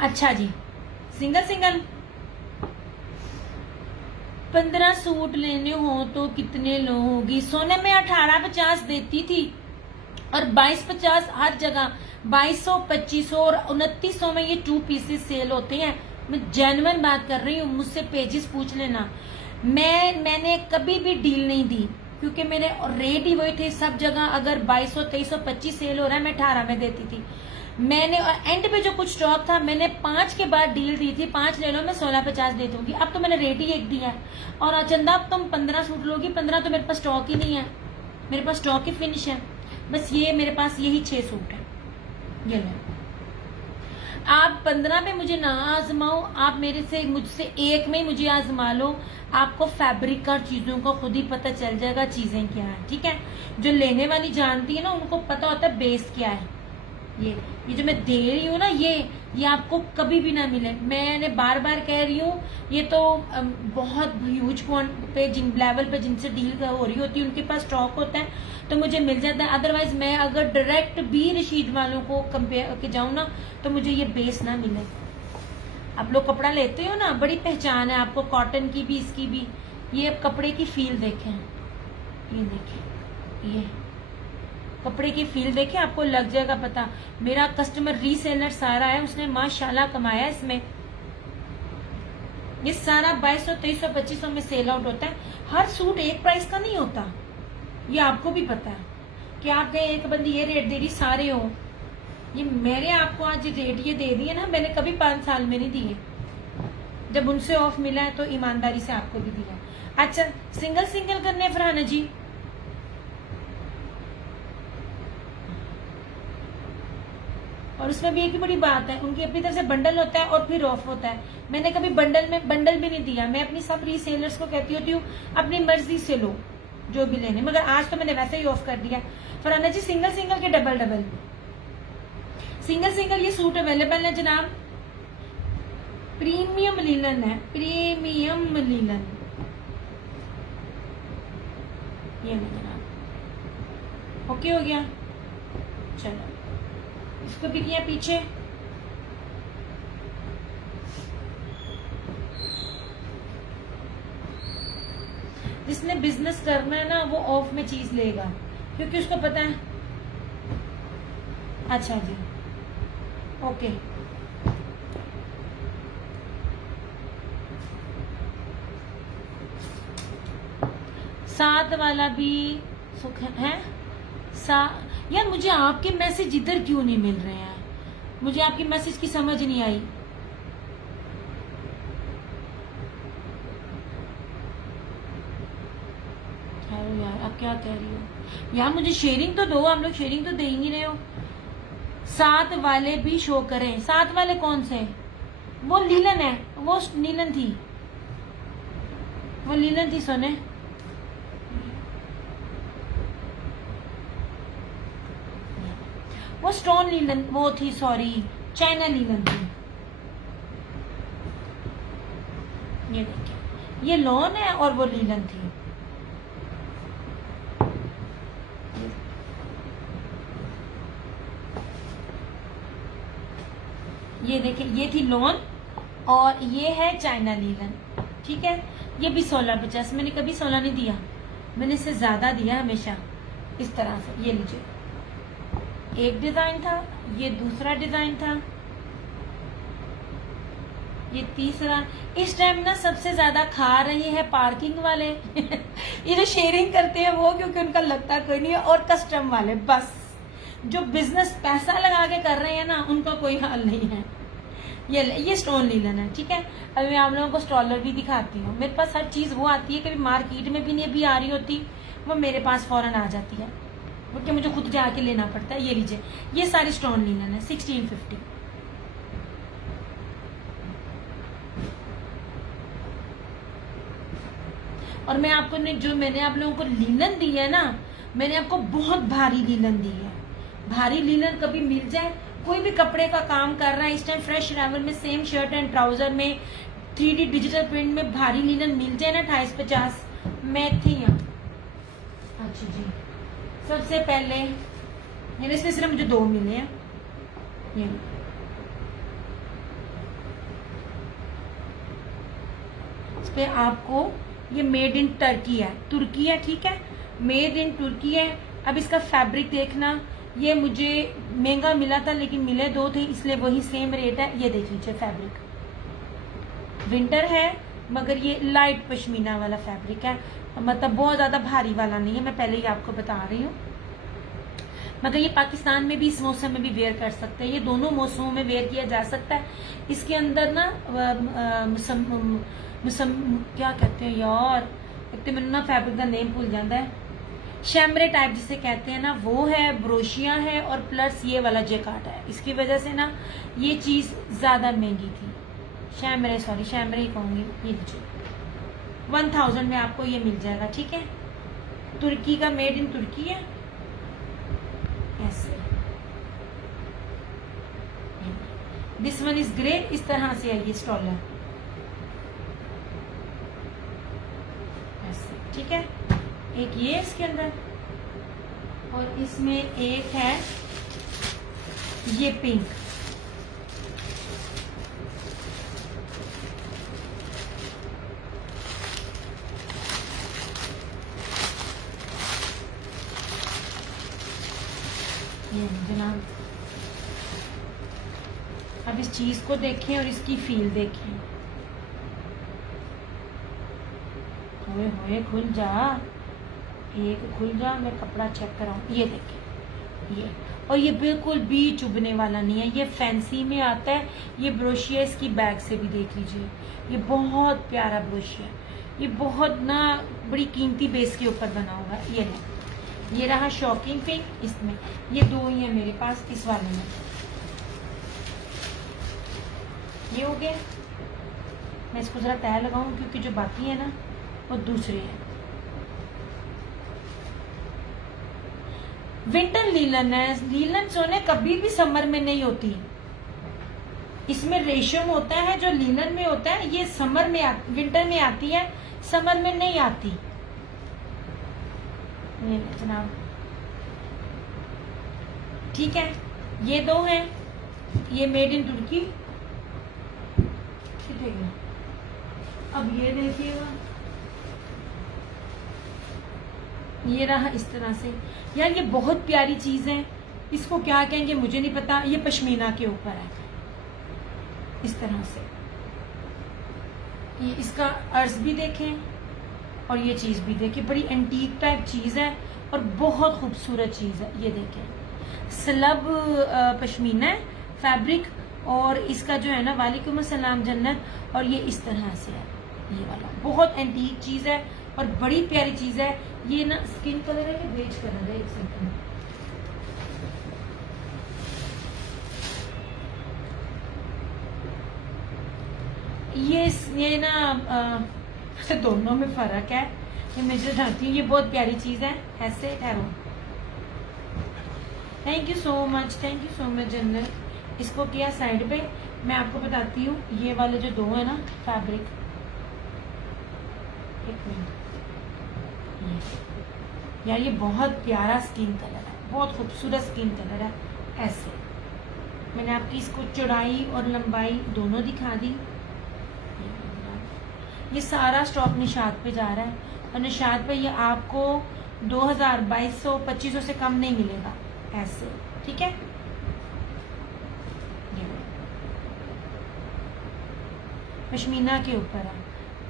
अच्छा जी, सिंगल 15 सूट लेने हो तो कितने लो होगी? सोने में 1850 देती थी और 2250 हर जगह, 2200, 2500 और 2900 में ये 2 पीसेस सेल होते हैं। मैं जेन्युइन बात कर रही हूँ, मुझसे पेजेस पूछ लेना। मैंने कभी भी डील नहीं दी, क्योंकि मेरे रेट ही वही थे सब जगह। अगर 2200, 2300, 25 सेल हो रहा है, मैं 18 में देती थी। मैंने एंड पे जो कुछ स्टॉक था, मैंने 5 के बाद डील दी थी, 5 ले लो, मैं 1650 दे दूंगी। अब तो मैंने रेट ही एक दिया है। और चंदा, अब तुम 15 सूट लोगी, 15 तो मेरे पास स्टॉक ही नहीं है, मेरे पास स्टॉक ही फिनिश है। बस ये मेरे पास यही 6 सूट है, ये ले। आप 15 में मुझे ना आजमाओ, आप मुझसे एक में ही मुझे आजमा लो। आपको फैब्रिक का, चीजों का खुद ही पता चल जाएगा चीजें क्या है, ठीक है। जो लेने वाली जानती है ना, उनको पता होता है बेस क्या है। ये जो मैं दे रही हूँ ना, ये आपको कभी भी ना मिले। मैंने बार बार कह रही हूँ, ये तो बहुत ह्यूज पे जिन लेवल पे जिनसे डील हो रही होती है, उनके पास स्टॉक होता है तो मुझे मिल जाता है। अदरवाइज मैं अगर डायरेक्ट भी रशीद वालों को कंपेयर के जाऊँ ना, तो मुझे ये बेस ना मिले। आप लोग कपड़ा लेते हो ना, बड़ी पहचान है आपको, कॉटन की भी, इसकी भी। ये अब कपड़े की फील देखें, ये देखें, ये कपड़े की फील देखें, आपको लग जाएगा पता। मेरा कस्टमर रीसेलर सारा है, उसने माशाल्लाह कमाया इसमें। ये सारा 2200, 2300, 2500 में सेल आउट होता है। हर सूट एक प्राइस का नहीं होता, ये आपको भी पता है कि आप कहीं एक बंदी ये रेट दे रही, सारे हो। ये मैंने आपको आज रेट ये दे दिए ना, मैंने कभी 5 साल में नहीं दिए। जब उनसे ऑफ मिला है तो ईमानदारी से आपको भी दिया। अच्छा, सिंगल करने फरहाना जी। और उसमें भी एक ही बड़ी बात है, उनकी अपनी तरफ से बंडल होता है और फिर ऑफ होता है। मैंने कभी बंडल भी नहीं दिया। मैं अपनी सब रीसेलर्स को कहती होती हूँ, अपनी मर्जी से लो जो भी लेने, मगर आज तो मैंने वैसे ही ऑफ कर दिया। फरहाना जी, सिंगल के डबल सिंगल ये सूट अवेलेबल है जनाब। प्रीमियम लीलन है, प्रीमियम लीलन, ये जनाब। ओके हो गया, चलो इसको भी किया पीछे। जिसने बिजनेस करना है ना, वो ऑफ में चीज लेगा, क्योंकि उसको पता है। अच्छा जी, ओके। साथ वाला भी सुख है। यार, मुझे आपके मैसेज इधर क्यों नहीं मिल रहे हैं? मुझे आपकी मैसेज की समझ नहीं आई। यार, आप क्या कह रही हो यार? मुझे शेयरिंग तो दो, हम लोग शेयरिंग तो दे ही नहीं रहे हो। साथ वाले भी शो करें। साथ वाले कौन से? वो लीलन है, वो लीलन थी, वो लीलन थी सोने। वो स्टोन लीलन वो थी, सॉरी, चाइना लीलन थी। ये देखिए, ये लॉन है और वो लीलन थी। ये देखिए, ये थी लॉन और ये है चाइना लीलन, ठीक है। ये भी 1650, मैंने कभी 16 नहीं दिया, मैंने इससे ज्यादा दिया हमेशा। इस तरह से ये लीजिए, एक डिजाइन था, ये दूसरा डिजाइन था, ये तीसरा। इस टाइम ना सबसे ज्यादा खा रहे हैं पार्किंग वाले ये जो शेयरिंग करते हैं वो, क्योंकि उनका लगता कोई नहीं है, और कस्टम वाले। बस जो बिजनेस पैसा लगा के कर रहे हैं ना, उनका कोई हाल नहीं है। ये स्टोन लीलन है, ठीक है। अभी मैं आप लोगों को स्टॉलर भी दिखाती हूँ। मेरे पास हर चीज वो आती है, कभी मार्केट में भी नहीं अभी आ रही होती, वो मेरे पास फौरन आ जाती है, क्योंकि मुझे खुद जाके लेना पड़ता है। ये लीजिए, ये सारी स्टोन लिनन है 1650। और मैं आपको जो मैंने आप लोगों को लीलन दी है ना, मैंने आपको बहुत भारी लीलन दी है। भारी लीलन कभी मिल जाए, कोई भी कपड़े का काम कर रहा है इस टाइम, फ्रेश अराइवल में सेम शर्ट एंड ट्राउजर में 3D डिजिटल प्रिंट में भारी लीलन मिल जाए ना 2850, मैं थी यहाँ। अच्छा जी, सबसे पहले इसमें सिर्फ मुझे 2 मिले हैं। ये इस पे आपको ये मेड इन टर्की है, तुर्की है, ठीक है, मेड इन तुर्की है। अब इसका फैब्रिक देखना, ये मुझे महंगा मिला था लेकिन मिले 2 थे, इसलिए वही सेम रेट है। ये देख लीजिए फैब्रिक, विंटर है मगर ये लाइट पश्मीना वाला फैब्रिक है, मतलब बहुत ज्यादा भारी वाला नहीं है, मैं पहले ही आपको बता रही हूँ। मगर ये पाकिस्तान में भी इस मौसम में भी वेयर कर सकते हैं, ये दोनों मौसमों में वेयर किया जा सकता है। इसके अंदर ना क्या कहते हैं यार, एक तो मैंने ना फैब्रिक का नेम भूल जाता है, शैमरे टाइप जिसे कहते हैं ना, वो है, ब्रोशिया है और प्लस ये वाला जेकार्ड है। इसकी वजह से ना ये चीज ज्यादा महंगी थी। शैमरे ही कहूंगी। ये लीजिए 1000 में आपको ये मिल जाएगा, ठीक है। तुर्की का, मेड इन तुर्की है। ऐसे दिस वन इज ग्रे, इस तरह से है ये स्टॉलर, ऐसे, ठीक है। एक ये इसके अंदर, और इसमें एक है ये पिंक, ये जनाब। अब इस चीज को देखें और इसकी फील देखें। होए होए खुल जा, एक खुल जा, मैं कपड़ा चेक कराऊं। ये देखें, ये, और ये बिल्कुल भी चुभने वाला नहीं है, ये फैंसी में आता है। ये ब्रोशिया इसकी बैग से भी देख लीजिए, ये बहुत प्यारा ब्रोशिया, ये बहुत ना बड़ी कीमती बेस के ऊपर बना हुआ है। ये है, ये रहा शॉकिंग पिंक, इसमें ये 2 ही है मेरे पास इस वाले में। ये हो गया, मैं इसको जरा तय लगाऊं क्योंकि जो बाकी है ना वो दूसरे है। विंटर लीलन है। लीलन सोने कभी भी समर में नहीं होती, इसमें रेशम होता है जो लीलन में होता है, ये समर में विंटर में आती है, समर में नहीं आती। ये जनाब, ठीक है, ये 2 हैं, ये मेड इन तुर्की, ठीक है। अब ये देखिएगा, ये रहा इस तरह से। यार ये बहुत प्यारी चीज है, इसको क्या कहेंगे मुझे नहीं पता, ये पश्मीना के ऊपर है इस तरह से। ये इसका अर्ज भी देखें और ये चीज भी देखें, बड़ी एंटीक टाइप चीज है और बहुत खूबसूरत चीज है। ये देखें, स्लब पश्मीना है फैब्रिक, और इसका जो है ना, वालेकुम अस्सलाम जन्नत, और ये इस तरह से है, ये वाला बहुत एंटीक चीज है और बड़ी प्यारी चीज है। ये ना स्किन कलर है कि बेज कलर है, एक सेकंड, ये ना दोनों में फर्क है, ये मैं जो चाहती हूँ, ये बहुत प्यारी चीज है। ऐसे ठहरो, thank you so much, thank you so much जन्नत। इसको किया साइड पे, मैं आपको बताती हूँ ये वाले जो 2 है ना फैब्रिक, एक मिनट, यार ये बहुत प्यारा स्किन कलर है, बहुत खूबसूरत स्किन कलर है। ऐसे मैंने आपकी इसको चौड़ाई और लंबाई दोनों दिखा दी। ये सारा स्टॉक निशात पे जा रहा है, और निशात पे ये आपको 2000, 2200, 2500 से कम नहीं मिलेगा ऐसे, ठीक है। पश्मीना के ऊपर है,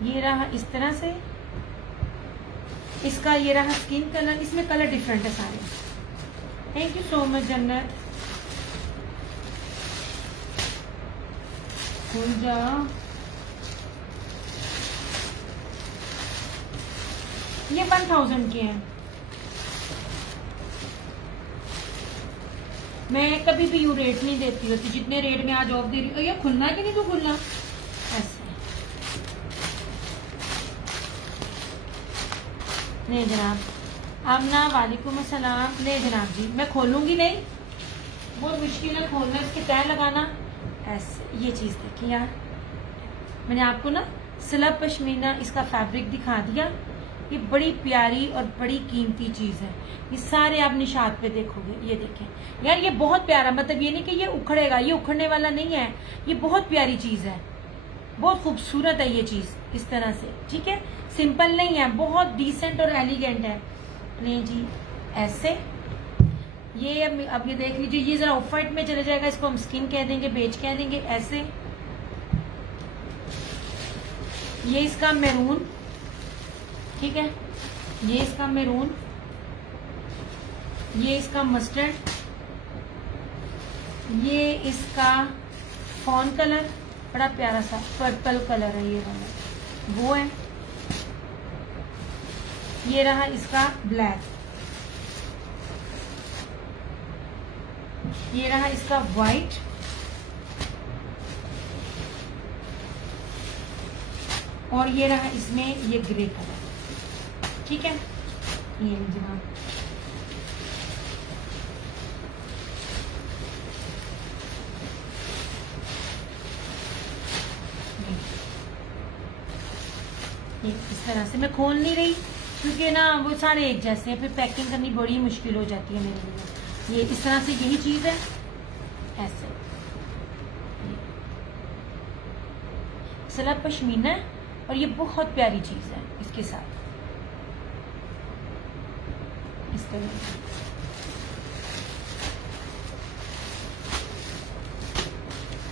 ये रहा इस तरह से, इसका ये रहा स्किन कलर, इसमें कलर डिफरेंट है सारे। थैंक यू सो मच जन्नत। खुल जा, ये 1000 के हैं, मैं कभी भी यूँ रेट नहीं देती होती जितने रेट में आज ऑफ दे रही हूँ। ये खुलना कि नहीं तो खुलना ऐसे नहीं जनाब। आमना वालेकुम अस्सलाम। नहीं जनाब जी मैं खोलूंगी नहीं, बहुत मुश्किल है खोलना, इसके तय लगाना ऐसे। ये चीज़ देखिए यार, मैंने आपको ना स्लब पश्मीना इसका फैब्रिक दिखा दिया। ये बड़ी प्यारी और बड़ी कीमती चीज़ है। ये सारे आप निशात पे देखोगे, ये देखें यार, ये बहुत प्यारा, मतलब ये नहीं कि ये उखड़ेगा, ये उखड़ने वाला नहीं है। ये बहुत प्यारी चीज़ है, बहुत खूबसूरत है ये चीज़ इस तरह से, ठीक है। सिंपल नहीं है, बहुत डिसेंट और एलिगेंट है। नहीं जी ऐसे ये अब ये देख लीजिए, ये जरा ऑफ वाइट में चले जाएगा, इसको हम स्किन कह देंगे, बेज कह देंगे। ऐसे ये इसका मैरून, ठीक है, ये इसका मैरून, ये इसका मस्टर्ड, ये इसका फॉन कलर, बड़ा प्यारा सा पर्पल कलर है ये वाला, वो है। ये रहा इसका ब्लैक, ये रहा इसका वाइट, और ये रहा इसमें ये ग्रे कलर, ठीक है। ये जनाब ये इस तरह से मैं खोल नहीं रही क्योंकि ना वो सारे एक जैसे हैं, फिर पैकिंग करनी बड़ी मुश्किल हो जाती है मेरे लिए। ये इस तरह से यही चीज है ऐसे। स्लब पश्मीना है और ये बहुत प्यारी चीज है इसके साथ इस तरह से।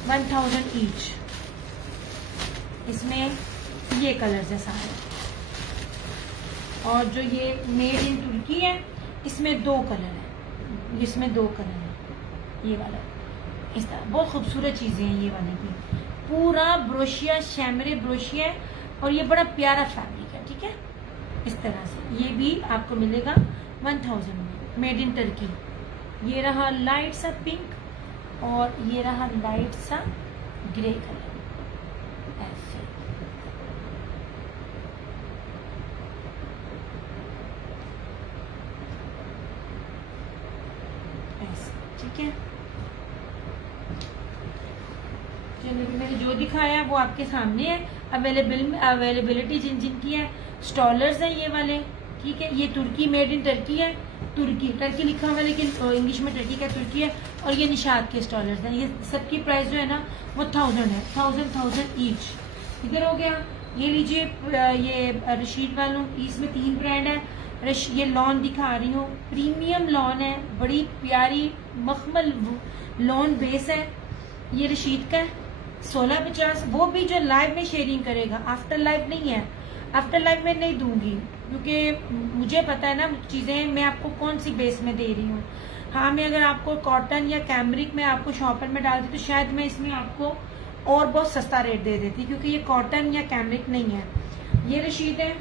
$1000 ईच। इसमें ये कलर्स है सारे, और जो ये मेड इन तुर्की है इसमें 2 कलर है, इसमें 2 कलर है। ये वाला इस तरह बहुत खूबसूरत चीजें हैं ये वाली भी, पूरा ब्रोशिया शैमरे ब्रोशिया है और ये बड़ा प्यारा फैब्रिक है, ठीक है। इस तरह से ये भी आपको मिलेगा 1000 में, मेड इन टर्की। ये रहा लाइट सा पिंक और ये रहा लाइट सा ग्रे कलर ऐसे। ठीक है, मैंने जो दिखाया वो आपके सामने है। अवेलेबिलिटी जिन जिनकी है, स्टॉलर्स हैं ये वाले, ठीक है। ये तुर्की, मेड इन टर्की है, टर्की लिखा हुआ है लेकिन इंग्लिश में टर्की का तुर्की है। और ये निशात के स्टॉलर्स हैं। ये सबकी प्राइस जो है ना वो 1000 है, 1000 ईच। इधर हो गया, ये लीजिए ये रशीद वालों, इसमें 3 ब्रांड है। ये लॉन दिखा रही हूँ, प्रीमियम लॉन है, बड़ी प्यारी मखमल लॉन बेस है। ये रशीद का है 1650, वो भी जो लाइव में शेयरिंग करेगा, आफ्टर लाइव नहीं है। आफ्टर लाइव में नहीं दूंगी क्योंकि मुझे पता है ना चीजें मैं आपको कौन सी बेस में दे रही हूँ। हाँ, मैं अगर आपको कॉटन या कैमरिक में आपको शॉपर में डालती तो शायद मैं इसमें आपको और बहुत सस्ता रेट दे देती, क्योंकि ये कॉटन या कैमरिक नहीं है। ये रशीद है,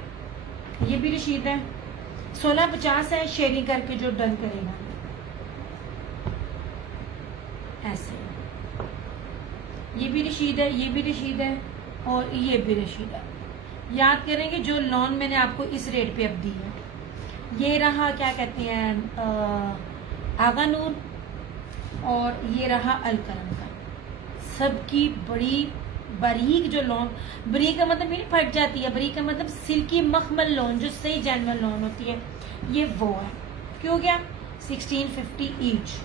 ये भी रशीद है, 1650 है। शेयरिंग करके जो डन करेगा ऐसे। ये भी रशीद है, ये भी रशीद है और ये भी रशीद है। याद करेंगे जो लोन मैंने आपको इस रेट पे अब दी है। ये रहा क्या कहते हैं आगा नूर, और ये रहा अलकरम का। सबकी बड़ी बारीक जो लोन, बारीक का मतलब नहीं फट जाती है, बारीक का मतलब सिल्की मखमल लोन जो सही जेन्युइन लोन होती है, ये वो है। क्यों गया 1650 ईच।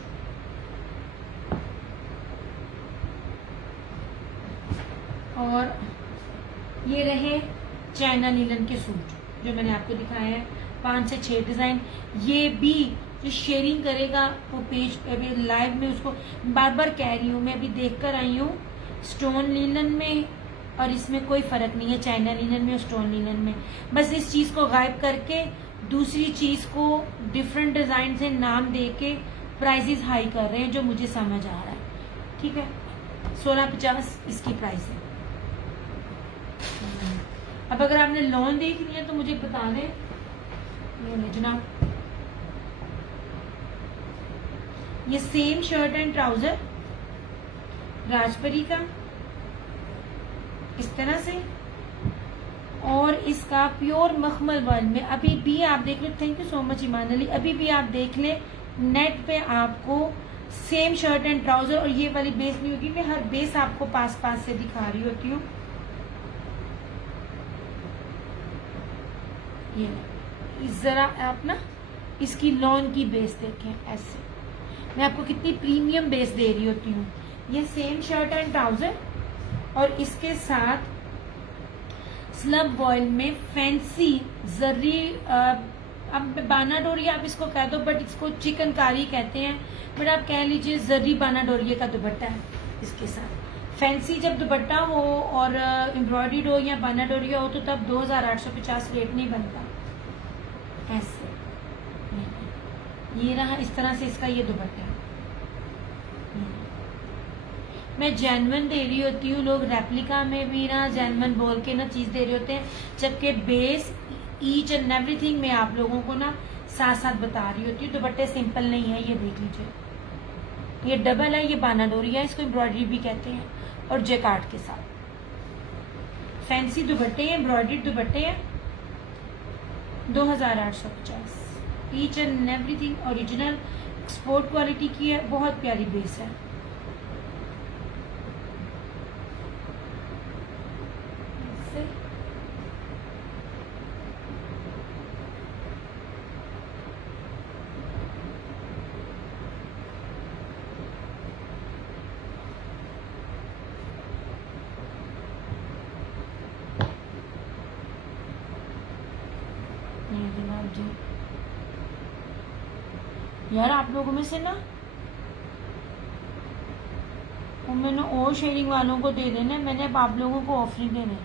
और ये रहे चाइना नीलन के सूट जो मैंने आपको दिखाया है, 5 से 6 डिजाइन। ये भी जो शेयरिंग करेगा वो पेज पे अभी लाइव में, उसको बार बार कह रही हूँ मैं, अभी देख कर आई हूँ। स्टोन लीलन में और इसमें कोई फर्क नहीं है, चाइना लीलन में और स्टोन लीलन में। बस इस चीज को गायब करके दूसरी चीज को डिफरेंट डिजाइन से नाम दे के प्राइसेस हाई कर रहे हैं, जो मुझे समझ आ रहा है, ठीक है। 1650 इसकी प्राइस है। अब अगर आपने लोन देख लिया तो मुझे बता दें जनाब। ये सेम शर्ट एंड ट्राउजर राजपरी का इस तरह से, और इसका प्योर मखमल वर्ल्ड में अभी भी आप देख लो। थैंक यू सो मच ईमान अली। अभी भी आप देख ले नेट पे आपको सेम शर्ट एंड ट्राउजर, और ये वाली बेस नहीं होगी, मैं हर बेस आपको पास पास से दिखा रही होती हूँ। ये जरा आप ना इसकी लॉन की बेस देखें, ऐसे मैं आपको कितनी प्रीमियम बेस दे रही होती हूँ। ये सेम शर्ट एंड ट्राउजर, और इसके साथ स्लब बॉयल में फैंसी जरी, अब बाना डोरिया आप इसको कह दो, बट इसको चिकनकारी कहते हैं, बट आप कह लीजिए जरी बाना डोरिया का दुपट्टा है इसके साथ। फैंसी जब दुपट्टा हो और एम्ब्रॉयडर्ड हो या बाना डोरिया हो तो तब 2850 रेट नहीं बनता। ऐसे ये रहा, इस तरह से इसका ये दुपट्टा। मैं जेन्युइन दे रही होती हूँ, लोग रेप्लिका में भी ना जेन्युइन बोल के ना चीज दे रहे होते हैं, जबकि बेस ईच एंड एवरीथिंग मैं आप लोगों को ना साथ साथ बता रही होती हूँ। दुपट्टे सिंपल नहीं है, ये देख लीजिए, ये डबल है, ये बाना डोरिया है, इसको एम्ब्रॉयडरी भी कहते हैं, और जैकार्ड के साथ फैंसी दुपट्टे हैं, एम्ब्रॉयडर्ड दुपट्टे हैं। 2850 each and everything original export quality की है, बहुत प्यारी बेस है। यार आप लोगों में से ना वो मैंने और शेयरिंग वालों को दे देना, मैंने अब आप लोगों को ऑफरिंग देने।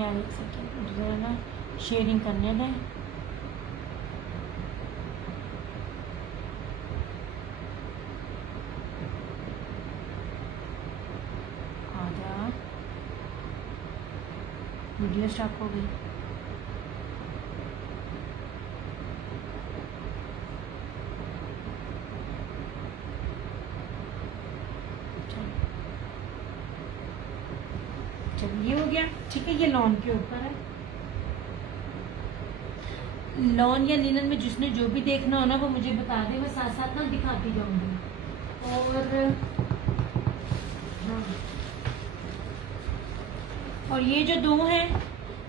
यार एक सेकेंड जरा ना शेयरिंग करने दें। आजा, वीडियो स्टॉप हो गई। ये हो गया, ठीक है। ये लॉन के ऊपर है, लॉन या लिनन में जिसने जो भी देखना हो ना वो मुझे बता दे, मैं साथ साथ ना दिखाती जाऊंगी। और ये जो दो हैं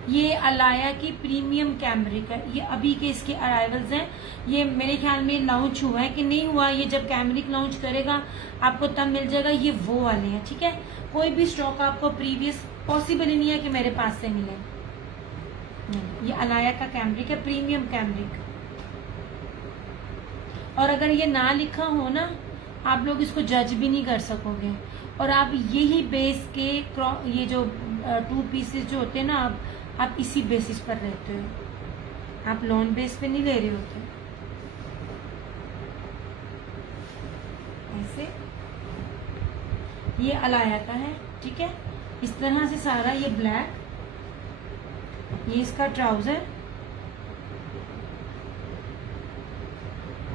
ये अलाया की प्रीमियम कैमरिक है, ये अभी के इसके अराइवल्स हैं। ये मेरे ख्याल में लॉन्च हुआ है कि नहीं हुआ, ये जब कैमरिक लॉन्च करेगा आपको तब मिल जाएगा। ये वो वाले हैं, ठीक है। कोई भी स्टॉक आपको प्रीवियस पॉसिबल ही नहीं है कि मेरे पास से मिले। नहीं, ये अलाया का कैमरिक है, प्रीमियम कैमरिक। और अगर ये ना लिखा हो ना आप लोग इसको जज भी नहीं कर सकोगे। और आप यही बेस के ये जो 2 पीसेस जो होते हैं ना, आप इसी बेसिस पर रहते हो, आप लॉन बेस पे नहीं ले रहे होते। ऐसे ये अलाया का है, ठीक है। इस तरह से सारा ये ब्लैक, ये इसका ट्राउजर,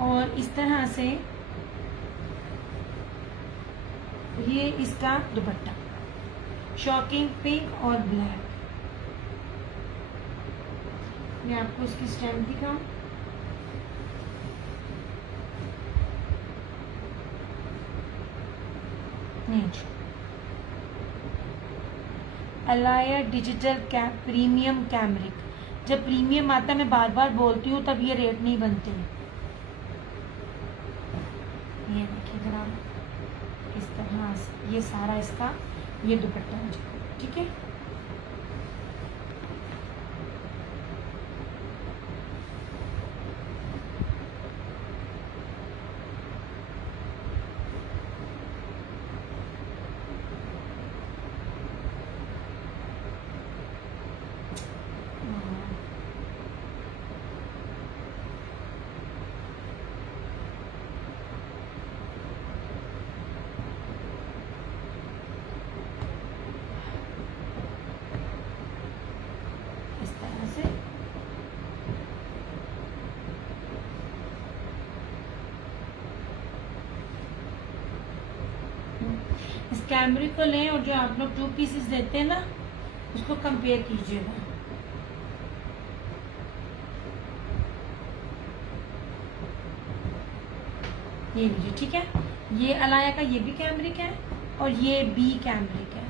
और इस तरह से ये इसका दुपट्टा, शॉकिंग पिंक और ब्लैक। मैं आपको इसकी स्टैम्प दिखाऊं। Alaya digital premium cambric. जब प्रीमियम आता है मैं बार बार बोलती हूँ तब ये रेट नहीं बनते। ये देखिए जरा इस तरह से ये सारा इसका ये दुपट्टा है, ठीक है। इस कैमरिक को लें और जो आप लोग 2 पीसेस देते हैं ना उसको कंपेयर कीजिएगा। ये लीजिए, ठीक है। ये अलाया का ये भी कैमरिक है और ये भी कैमरिक है।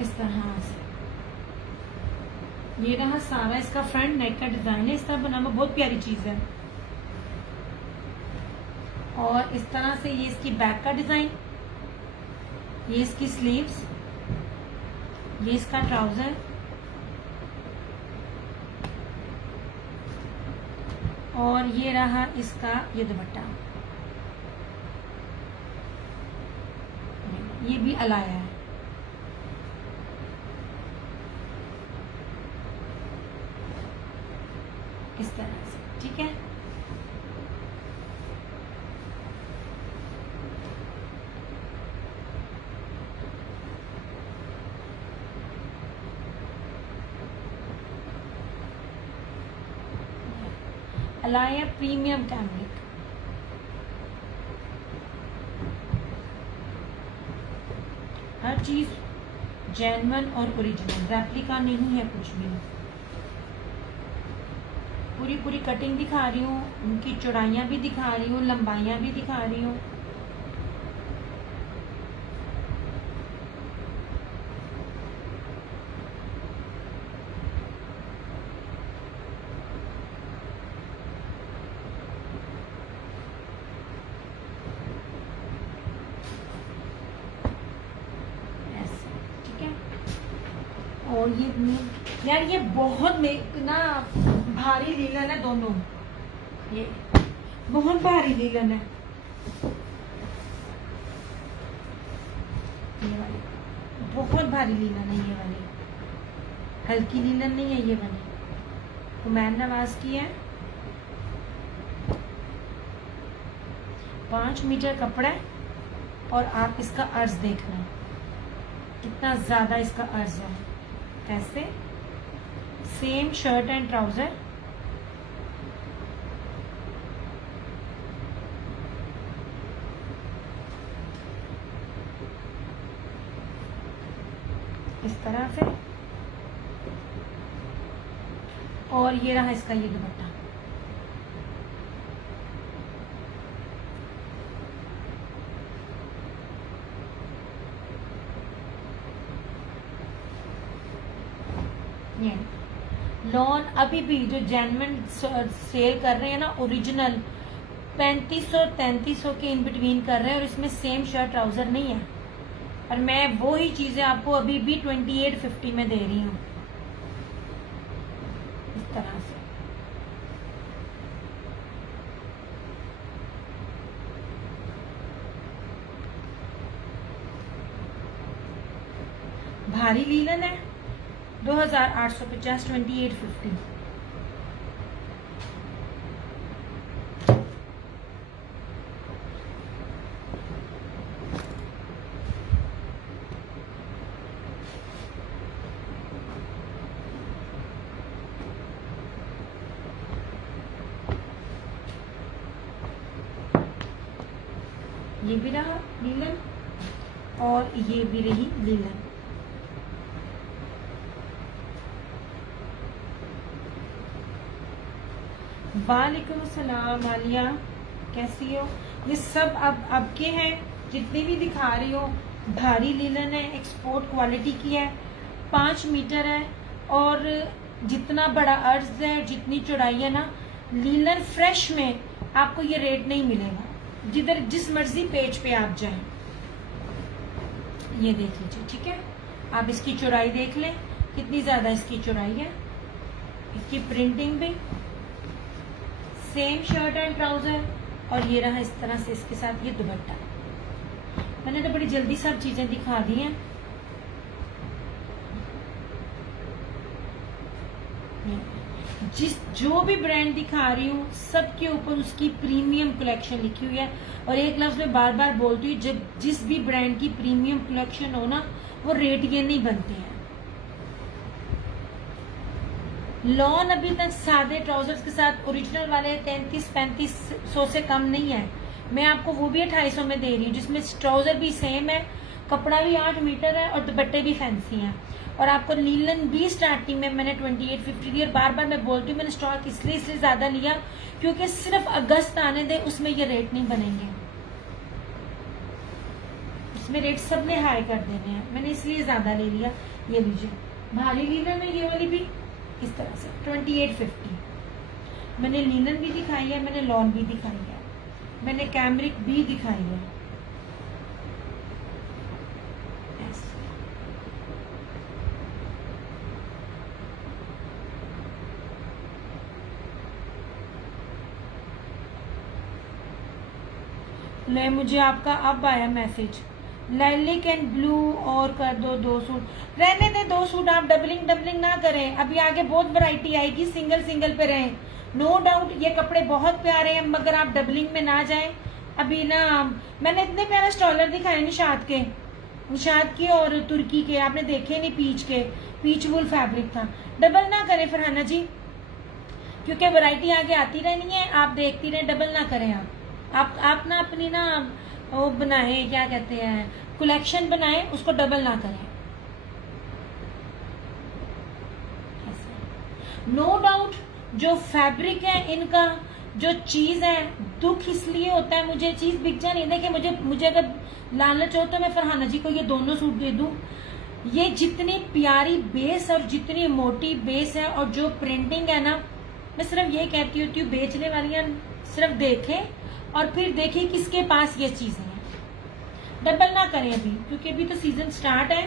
इस तरह से ये रहा सारा इसका फ्रंट नेक का डिजाइन है। इस तरह बना हुआ बहुत प्यारी चीज है। और इस तरह से ये इसकी बैक का डिजाइन, ये इसकी स्लीव्स, ये इसका ट्राउजर और ये रहा इसका ये दुपट्टा। ये भी अलाया है। इस तरह से, ठीक है। Alaya premium cambric. हर चीज जेन्युइन और ओरिजिनल, रेप्लिका नहीं है कुछ भी। पूरी पूरी कटिंग दिखा रही हूँ, उनकी चौड़ाइयाँ भी दिखा रही हूँ, लंबाइयाँ भी दिखा रही हूँ। ऐसे, ठीक है। और ये यार ये बहुत ना भारी लीलन है दोनों, ये बहुत भारी लीलन है। ये वाली बहुत भारी लीलन है, ये वाली हल्की लीलन नहीं है। ये वाली हुमैन नवाज की है। 5 मीटर कपड़ा है और आप इसका अर्ज देखना कितना ज्यादा इसका अर्ज है। ऐसे सेम शर्ट एंड ट्राउजर, इस तरह से। और ये रहा इसका ये दुपट्टा। ये लॉन अभी भी जो जेन्युइन सेल कर रहे हैं ना ओरिजिनल 3500-3300 के इन बिटवीन कर रहे हैं और इसमें सेम शर्ट ट्राउजर नहीं है। और मैं वो ही चीजें आपको अभी भी 2850 में दे रही हूँ इस तरह से। भारी लीलन है 2850, 2850। ये भी रहा लीलन और ये भी रही लीलन। वालेकुम अस्सलाम आलिया, कैसी हो? ये सब अब के हैं जितने भी दिखा रही हो। भारी लीलन है, एक्सपोर्ट क्वालिटी की है, 5 मीटर है और जितना बड़ा अर्ज है जितनी चौड़ाई है ना, लीलन फ्रेश में आपको ये रेट नहीं मिलेगा जिधर जिस मर्जी पेज पे आप जाएं। ये देख लीजिए, ठीक है। आप इसकी चौड़ाई देख लें कितनी ज्यादा इसकी चौड़ाई है। इसकी प्रिंटिंग भी सेम शर्ट एंड ट्राउजर और ये रहा इस तरह से इसके साथ ये दुपट्टा। मैंने तो बड़ी जल्दी सब चीजें दिखा दी हैं। जो भी ब्रांड दिखा रही हूँ सबके ऊपर उसकी प्रीमियम कलेक्शन लिखी हुई है। और एक लफ्ज में बार बार बोलती हूँ, जब जिस भी ब्रांड की प्रीमियम कलेक्शन हो ना वो रेट ये नहीं बनते हैं। लॉन अभी तक सादे ट्राउजर्स के साथ ओरिजिनल वाले 33-35 से कम नहीं है। मैं आपको वो भी 250 में दे रही हूँ, जिसमें ट्राउजर भी सेम है, कपड़ा भी 8 मीटर है और दुपट्टे भी फैंसी हैं। और आपको लीलन भी स्टार्टिंग में मैंने 2850 दी। और बार बार मैं बोलती हूँ मैंने स्टॉक इसलिए ज्यादा लिया क्योंकि सिर्फ अगस्त आने दे, उसमें ये रेट नहीं बनेंगे, इसमें रेट सबने हाई कर देने हैं, मैंने इसलिए ज्यादा ले लिया। ये लीजिए भारी लीलन है, ये वाली भी इस तरह से 2850। मैंने लीलन भी दिखाई है, मैंने लॉन भी दिखाई है, मैंने कैमरिक भी दिखाई है। ले मुझे आपका अब आया मैसेज, लाइलिक एंड ब्लू और कर दो 2 सूट। रहने दे 2 सूट, आप डबलिंग ना करें, अभी आगे बहुत वैरायटी आएगी, सिंगल पे रहें। नो डाउट ये कपड़े बहुत प्यारे हैं, मगर आप डबलिंग में ना जाएं। अभी ना मैंने इतने प्यारे स्टॉलर दिखाए निशात के और तुर्की के, आपने देखे नहीं, पीच वुल फैब्रिक था। डबल ना करें फरहाना जी, क्योंकि वैरायटी आगे आती रहनी है, आप देखती रहें, डबल ना करें। आप ना अपनी ना वो बनाए, क्या कहते हैं, कलेक्शन बनाए, उसको डबल ना करें। नो डाउट जो फैब्रिक है इनका, जो चीज है, दुख इसलिए होता है मुझे चीज बिक जानी है कि मुझे अगर लालच हो तो मैं फरहाना जी को ये दोनों सूट दे दूं। ये जितनी प्यारी बेस और जितनी मोटी बेस है और जो प्रिंटिंग है ना, मैं सिर्फ ये कहती होती हूँ बेचने वालियां सिर्फ देखें और फिर देखें किसके पास ये चीजें हैं, डबल ना करें अभी, क्योंकि अभी तो सीजन स्टार्ट है।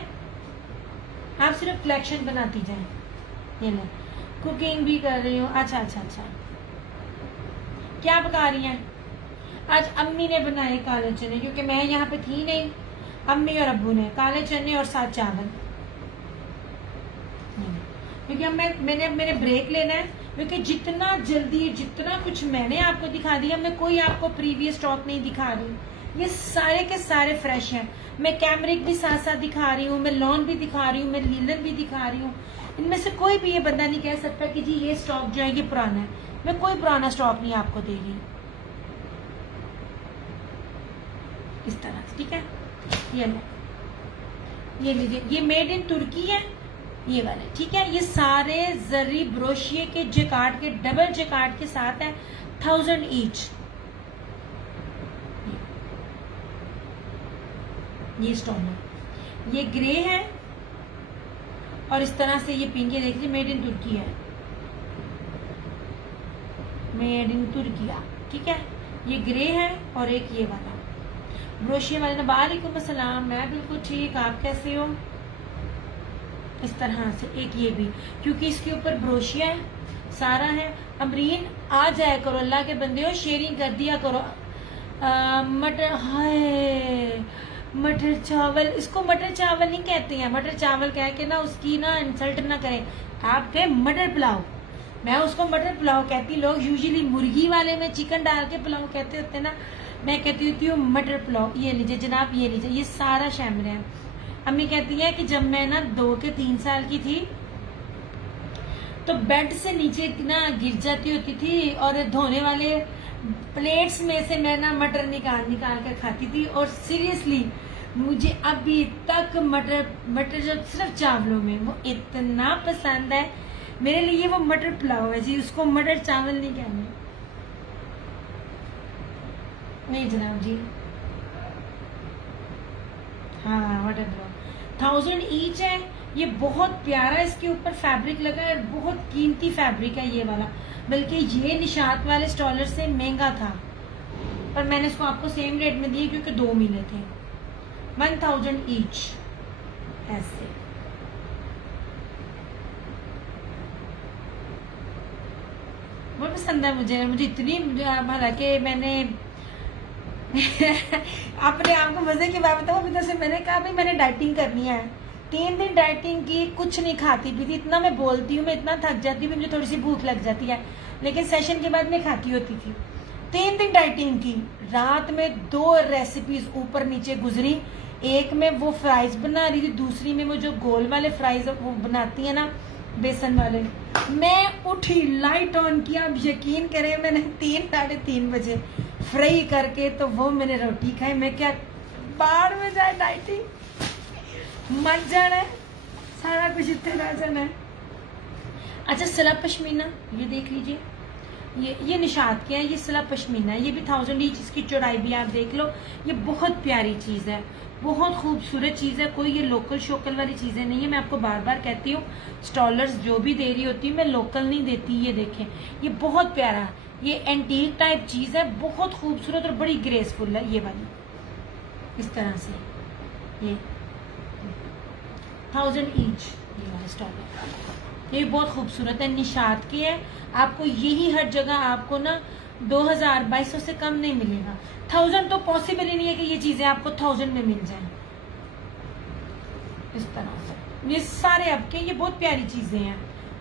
आप सिर्फ कलेक्शन बनाती जाएं। ये ले कुकिंग भी कर रही हूँ। अच्छा, क्या पका रही हैं? आज अम्मी ने बनाए काले चने, क्योंकि मैं यहाँ पे थी नहीं, अम्मी और अब्बू ने काले चने और साथ चावल। क्योंकि अब मैंने ब्रेक लेना है, क्योंकि जितना जल्दी जितना कुछ मैंने आपको दिखा दिया, मैं कोई आपको प्रीवियस स्टॉक नहीं दिखा रही। ये सारे के सारे फ्रेश हैं। मैं कैमरिक भी साथ साथ दिखा रही हूँ, मैं लॉन भी दिखा रही हूँ, मैं लीलन भी दिखा रही हूँ। इनमें से कोई भी ये बंदा नहीं कह सकता कि जी ये स्टॉक जो है ये पुराना है। मैं कोई पुराना स्टॉक नहीं आपको दे रही इस तरह से, ठीक है। ये लीजिए, ये मेड इन तुर्की है ये वाले, ठीक है। ये सारे जरी ब्रोशिये के जैकार्ड के, डबल जैकार्ड के साथ है, 1000 ईच। ये स्टॉल ये ग्रे है और इस तरह से ये पिंक है, देखिए मेड इन तुर्की है, मेड इन तुर्किया, ठीक है। ये ग्रे है और एक ये वाला ब्रोशिये वाले। वालेकुम अस्सलाम, मैं बिल्कुल ठीक, आप कैसे हो? इस तरह से एक ये भी, क्योंकि इसके ऊपर ब्रोशिया है, सारा है। अमरीन आ जाया करो, अल्लाह के बंदे हो, शेयरिंग कर दिया करो। मटर, हाय मटर चावल, इसको मटर चावल नहीं कहते हैं, मटर चावल कह के ना उसकी ना इंसल्ट ना करें। आप कहे मटर पुलाव, मैं उसको मटर पुलाव कहती। लोग यूजुअली मुर्गी वाले में चिकन डाल के पुलाव कहते होते ना, मैं कहती होती हूँ मटर पुलाव। ये लीजिए जनाब, ये लीजिए, ये सारा शैमरे है। अम्मी कहती है कि जब मैं ना 2 के 3 साल की थी तो बेड से नीचे ना गिर जाती होती थी और धोने वाले प्लेट्स में से मैं ना मटर निकाल कर खाती थी। और सीरियसली मुझे अभी तक मटर जो सिर्फ चावलों में वो इतना पसंद है, मेरे लिए वो मटर पुलाव है जी, उसको मटर चावल नहीं कहना। नहीं जनाब जी, हाँ मटर पुलाव 1000 ईच है। ये बहुत प्यारा इसके ऊपर फैब्रिक लगा है, बहुत कीमती फैब्रिक है ये वाला, बल्कि ये निशात वाले स्टॉलर से महंगा था, पर मैंने इसको आपको सेम रेट में दिए क्योंकि 2 मिले थे। 1000 ईच ऐसे। बहुत पसंद है मुझे इतनी, हालांकि मैंने अपने आप को मजे की बात बताऊं, अभी से मैंने कहा भाई मैंने डाइटिंग करनी है। 3 दिन डाइटिंग की, कुछ नहीं खाती पीती, इतना मैं बोलती हूँ, मैं इतना थक जाती हूँ, मुझे थोड़ी सी भूख लग जाती है, लेकिन सेशन के बाद मैं खाती होती थी। 3 दिन डाइटिंग की, रात में 2 रेसिपीज ऊपर नीचे गुजरी। एक में वो फ्राइज बना रही थी, दूसरी में वो जो गोल वाले फ्राइज वो बनाती है ना, बेसन वाले। मैं उठी, लाइट ऑन किया, अब यकीन करें मैंने 3 साढ़े 3 बजे फ्राई करके तो वो मैंने रोटी खाई। मैं क्या, बाहर में जाए डाइटिंग मत जाना है, सारा कुछ इतना रह जाना है। अच्छा सलब पश्मीना, ये देख लीजिए, ये निशात के हैं, ये सलब पश्मीना है, ये भी 1000 ईच, इसकी चौड़ाई भी आप देख लो। ये बहुत प्यारी चीज़ है, बहुत खूबसूरत चीज़ है, कोई ये लोकल शोकल वाली चीज़ें नहीं है। मैं आपको बार बार कहती हूँ, स्टॉलर्स जो भी दे रही होती है मैं लोकल नहीं देती। ये देखें, ये बहुत प्यारा, ये एंटीक टाइप चीज़ है, बहुत खूबसूरत और बड़ी ग्रेसफुल है। ये वाली इस तरह से, ये 1000 ईच, ये वाला स्टॉलर, ये बहुत खूबसूरत है, निशात की है। आपको यही हर जगह आपको ना 2200 से कम नहीं मिलेगा। 1000 तो पॉसिबल ही नहीं है कि ये चीजें आपको 1000 में मिल जाएं। इस तरह से ये सारे आपके, ये बहुत प्यारी चीजें हैं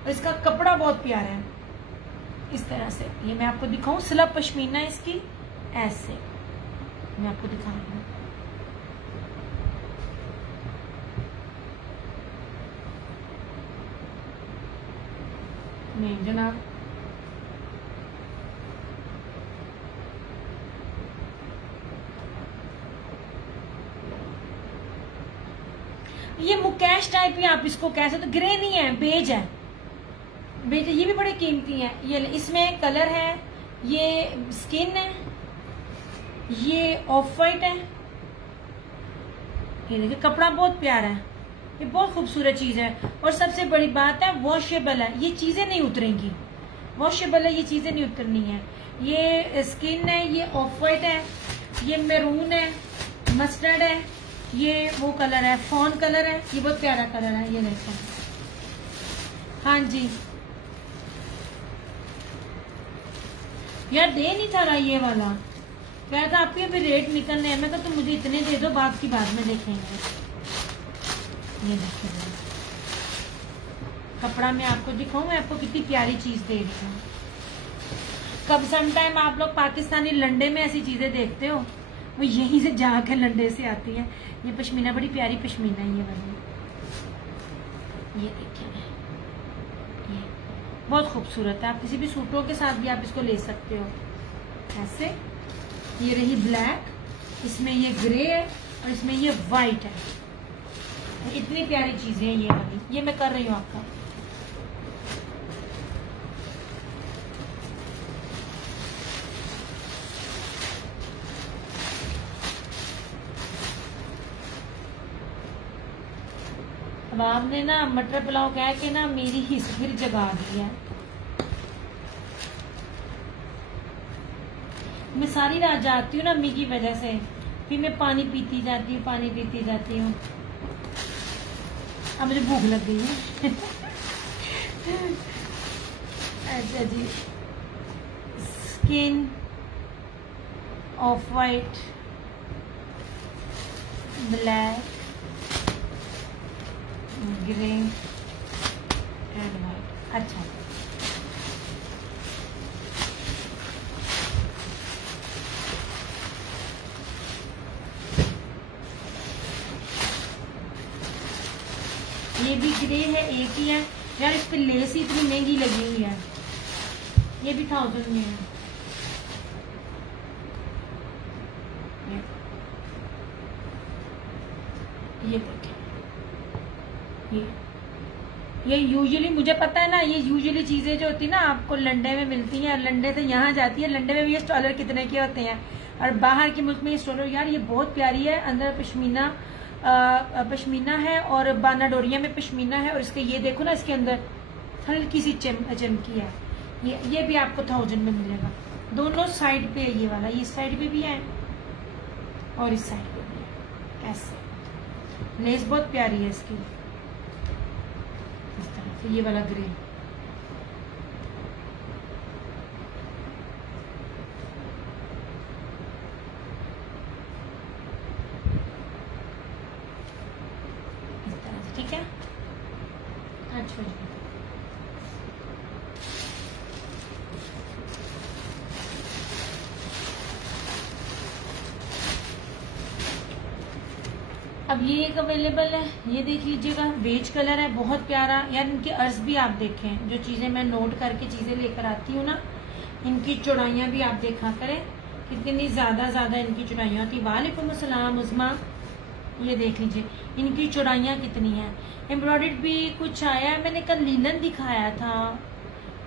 और इसका कपड़ा बहुत प्यारा है। इस तरह से ये मैं आपको दिखाऊं, स्लब पश्मीना इसकी, ऐसे मैं आपको दिखा रही हूँ। नहीं जनाब, ये मुकैश टाइप ही आप इसको कह सकते, तो ग्रे नहीं है, बेज है, बेज है। ये भी बड़े कीमती है। ये इसमें कलर है, ये स्किन है, ये ऑफ वाइट है। ये देखिए कपड़ा बहुत प्यारा है, ये बहुत खूबसूरत चीज है। और सबसे बड़ी बात है, वॉशेबल है, ये चीजें नहीं उतरेंगी, वॉशेबल है, ये चीजें नहीं उतरनी है। ये स्किन है, ये ऑफ वाइट है, ये मैरून है, मस्टर्ड है, ये वो कलर है, फॉन कलर है, ये बहुत प्यारा कलर है। ये देखो, हाँ जी यार, दे नहीं था रहा ये वाला, कह था आपके भी रेट निकलने हैं। मैं कहा तो मुझे इतने दे दो, बात की बाद में देखेंगे। ये देखिए कपड़ा मैं आपको दिखाऊं, मैं आपको कितनी प्यारी चीज दे रही हूँ। कब समटाइम आप लोग पाकिस्तानी लंडे में ऐसी चीजें देखते हो, वो यहीं से जाकर लंडे से आती है। ये पश्मीना बड़ी प्यारी पश्मीना है ये वाली, ये देखिए, ये बहुत खूबसूरत है। आप किसी भी सूटों के साथ भी आप इसको ले सकते हो ऐसे। ये रही ब्लैक, इसमें ये ग्रे है और इसमें ये वाइट है। इतनी प्यारी चीजें हैं ये वाली, ये मैं कर रही हूँ आपका। अब आपने ना मटर पुलाव कह के ना मेरी हिस्स फिर जगा दी है। मैं सारी रात जाती हूँ ना अम्मी की वजह से, फिर मैं पानी पीती जाती हूँ, पानी पीती जाती हूँ। अब मुझे भूख लग गई है। अच्छा जी, skin of white, black, grey and white. अच्छा ये भी ग्रे है, एक ही है यार। इस पे लेस ही इतनी महंगी लगी हुई है, ये भी 1000 में है। ये देखिए, ये यूजुअली मुझे पता है ना, ये यूजुअली चीजें जो होती है ना आपको लंडे में मिलती हैं, लंडे से यहाँ जाती है। लंडे में भी ये स्टॉलर कितने के होते हैं, और बाहर के मुल्क में ये स्टॉलर। यार ये बहुत प्यारी है, अंदर पश्मीना पश्मीना है और बानाडोरिया में पश्मीना है। और इसके ये देखो ना, इसके अंदर हल्की सी चमकी है। ये भी आपको 1000 में मिलेगा। दोनों साइड पे है ये वाला, ये साइड पे भी है और इस साइड पे भी है। ऐसे लेस बहुत प्यारी है इसकी, इस तरह से। ये वाला ग्रे, इस तरह से, ठीक है। अच्छा जी, अब ये एक अवेलेबल है, ये देख लीजिएगा, बेज कलर है, बहुत प्यारा। यार इनके अर्ज भी आप देखें, जो चीज़ें मैं नोट करके चीज़ें लेकर आती हूँ ना, इनकी चौड़ाइयाँ भी आप देखा करें, कितनी ज़्यादा इनकी चौड़ाइयाँ होती। वालेकुम अस्सलाम उज़मा, ये देख लीजिए इनकी चौड़ाइयाँ कितनी हैं। एम्ब्रॉयडर्ड भी कुछ आया है, मैंने कल लीलन दिखाया था,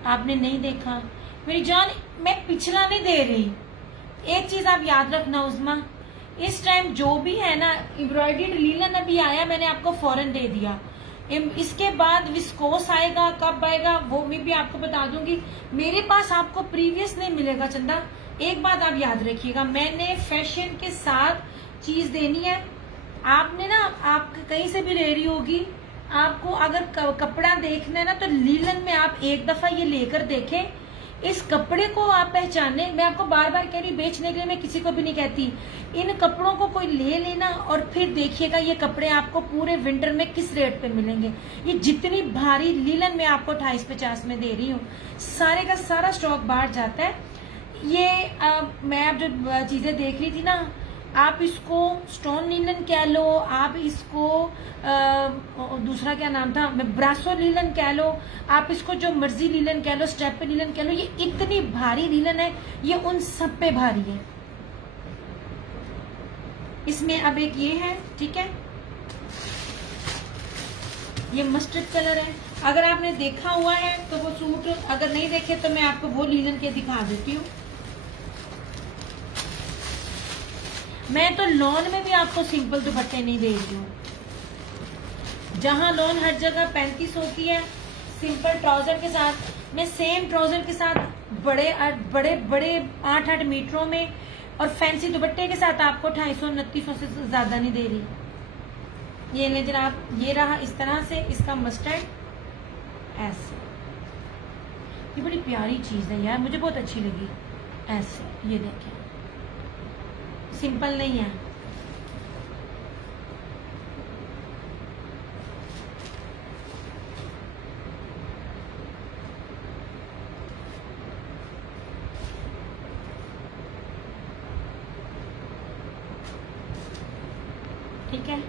आपने नहीं देखा। मेरी जान, मैं पिछला नहीं दे रही, एक चीज़ आप याद रखना उज़मा, इस टाइम जो भी है ना एम्ब्रॉयडर्ड लीलन अभी आया, मैंने आपको फौरन दे दिया। इसके बाद विस्कोस आएगा, कब आएगा वो मैं भी आपको बता दूंगी। मेरे पास आपको प्रीवियस नहीं मिलेगा चंदा, एक बात आप याद रखिएगा, मैंने फैशन के साथ चीज देनी है। आपने ना, आप कहीं से भी ले रही होगी, आपको अगर कपड़ा देखना है ना तो लीलन में आप एक दफा ये लेकर देखें, इस कपड़े को आप पहचाने। मैं आपको बार बार कह रही, बेचने के लिए मैं किसी को भी नहीं कहती, इन कपड़ों को कोई ले लेना और फिर देखिएगा ये कपड़े आपको पूरे विंटर में किस रेट पे मिलेंगे। ये जितनी भारी लीलन में आपको 28-50 में दे रही हूँ, सारे का सारा स्टॉक बाहर जाता है। ये मैं अब जो चीजें देख रही थी ना, आप इसको स्टोन लीलन कह लो, आप इसको दूसरा क्या नाम था, ब्रासो लीलन कह लो, आप इसको जो मर्जी लीलन कह लो, स्टेप लीलन कह लो, ये इतनी भारी लीलन है, ये उन सब पे भारी है। इसमें अब एक ये है, ठीक है, ये मस्टर्ड कलर है। अगर आपने देखा हुआ है तो वो सूट, अगर नहीं देखे तो मैं आपको वो लीलन के दिखा देती हूँ। मैं तो लॉन में भी आपको सिंपल दुपट्टे नहीं दे रही हूँ, जहां लॉन हर जगह 3500 की है सिंपल ट्राउजर के साथ, मैं सेम ट्राउजर के साथ बड़े 8-8 मीटरों में और फैंसी दुपट्टे के साथ आपको 250-2900 से ज्यादा नहीं दे रही। ये ले जनाब, ये रहा इस तरह से इसका मस्टर्ड, ऐसे, ये बड़ी प्यारी चीज है यार, मुझे बहुत अच्छी लगी। ऐसे ये देखें, सिंपल नहीं है, ठीक है।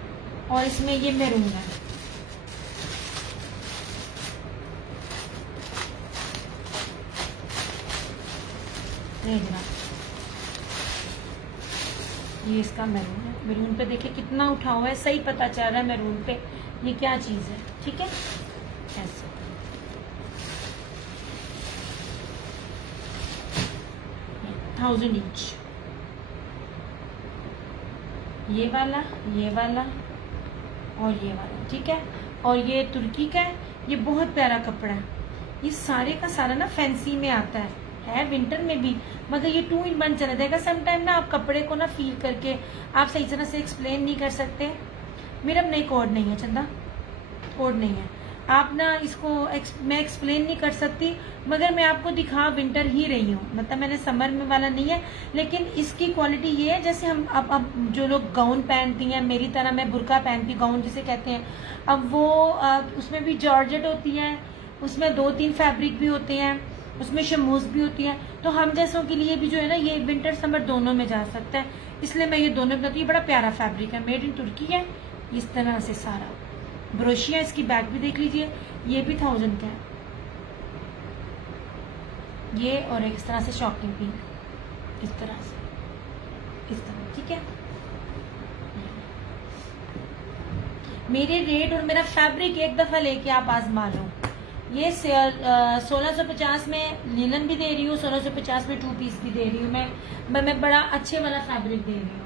और इसमें ये मैरून है, ये इसका मैरून है। मैरून पे देखिए कितना उठा हुआ है, सही पता चल रहा है मैरून पे ये क्या चीज है, ठीक है। ऐसे 1000 ईच, ये वाला और ये वाला, ठीक है। और ये तुर्की का है, ये बहुत प्यारा कपड़ा है। ये सारे का सारा ना फैंसी में आता है विंटर में भी, मगर ये 2 in 1 चला जाएगा। समटाइम ना आप कपड़े को ना फील करके आप सही तरह से एक्सप्लेन नहीं कर सकते। मेरा नहीं कोड नहीं है चंदा, कोड नहीं है, आप ना इसको मैं एक्सप्लेन नहीं कर सकती, मगर मैं आपको दिखा विंटर ही रही हूँ, मतलब मैंने समर में वाला नहीं है। लेकिन इसकी क्वालिटी ये है, जैसे हम अब जो लोग गाउन पहनती हैं, मेरी तरह मैं बुर्का पहनती, गाउन जिसे कहते हैं, अब वो उसमें भी जॉर्जेट होती है, उसमें 2-3 फैब्रिक भी होते हैं, उसमें शमूज भी होती है। तो हम जैसों के लिए भी जो है ना, ये विंटर समर दोनों में जा सकता है, इसलिए मैं ये दोनों बताती हूँ। बड़ा प्यारा फैब्रिक है, मेड इन तुर्की है, इस तरह से सारा ब्रोशिया। इसकी बैक भी देख लीजिए, ये भी 1000 का है, ये और एक इस तरह से शॉकिंग पिंक, इस तरह से, इस तरह, ठीक है। मेरे रेट और मेरा फैब्रिक एक दफा लेके आप आजमा लो। ये 1650 में लीलन भी दे रही हूँ, 1650 में 2 पीस भी दे रही हूँ मैं बड़ा अच्छे वाला फैब्रिक दे रही हूँ।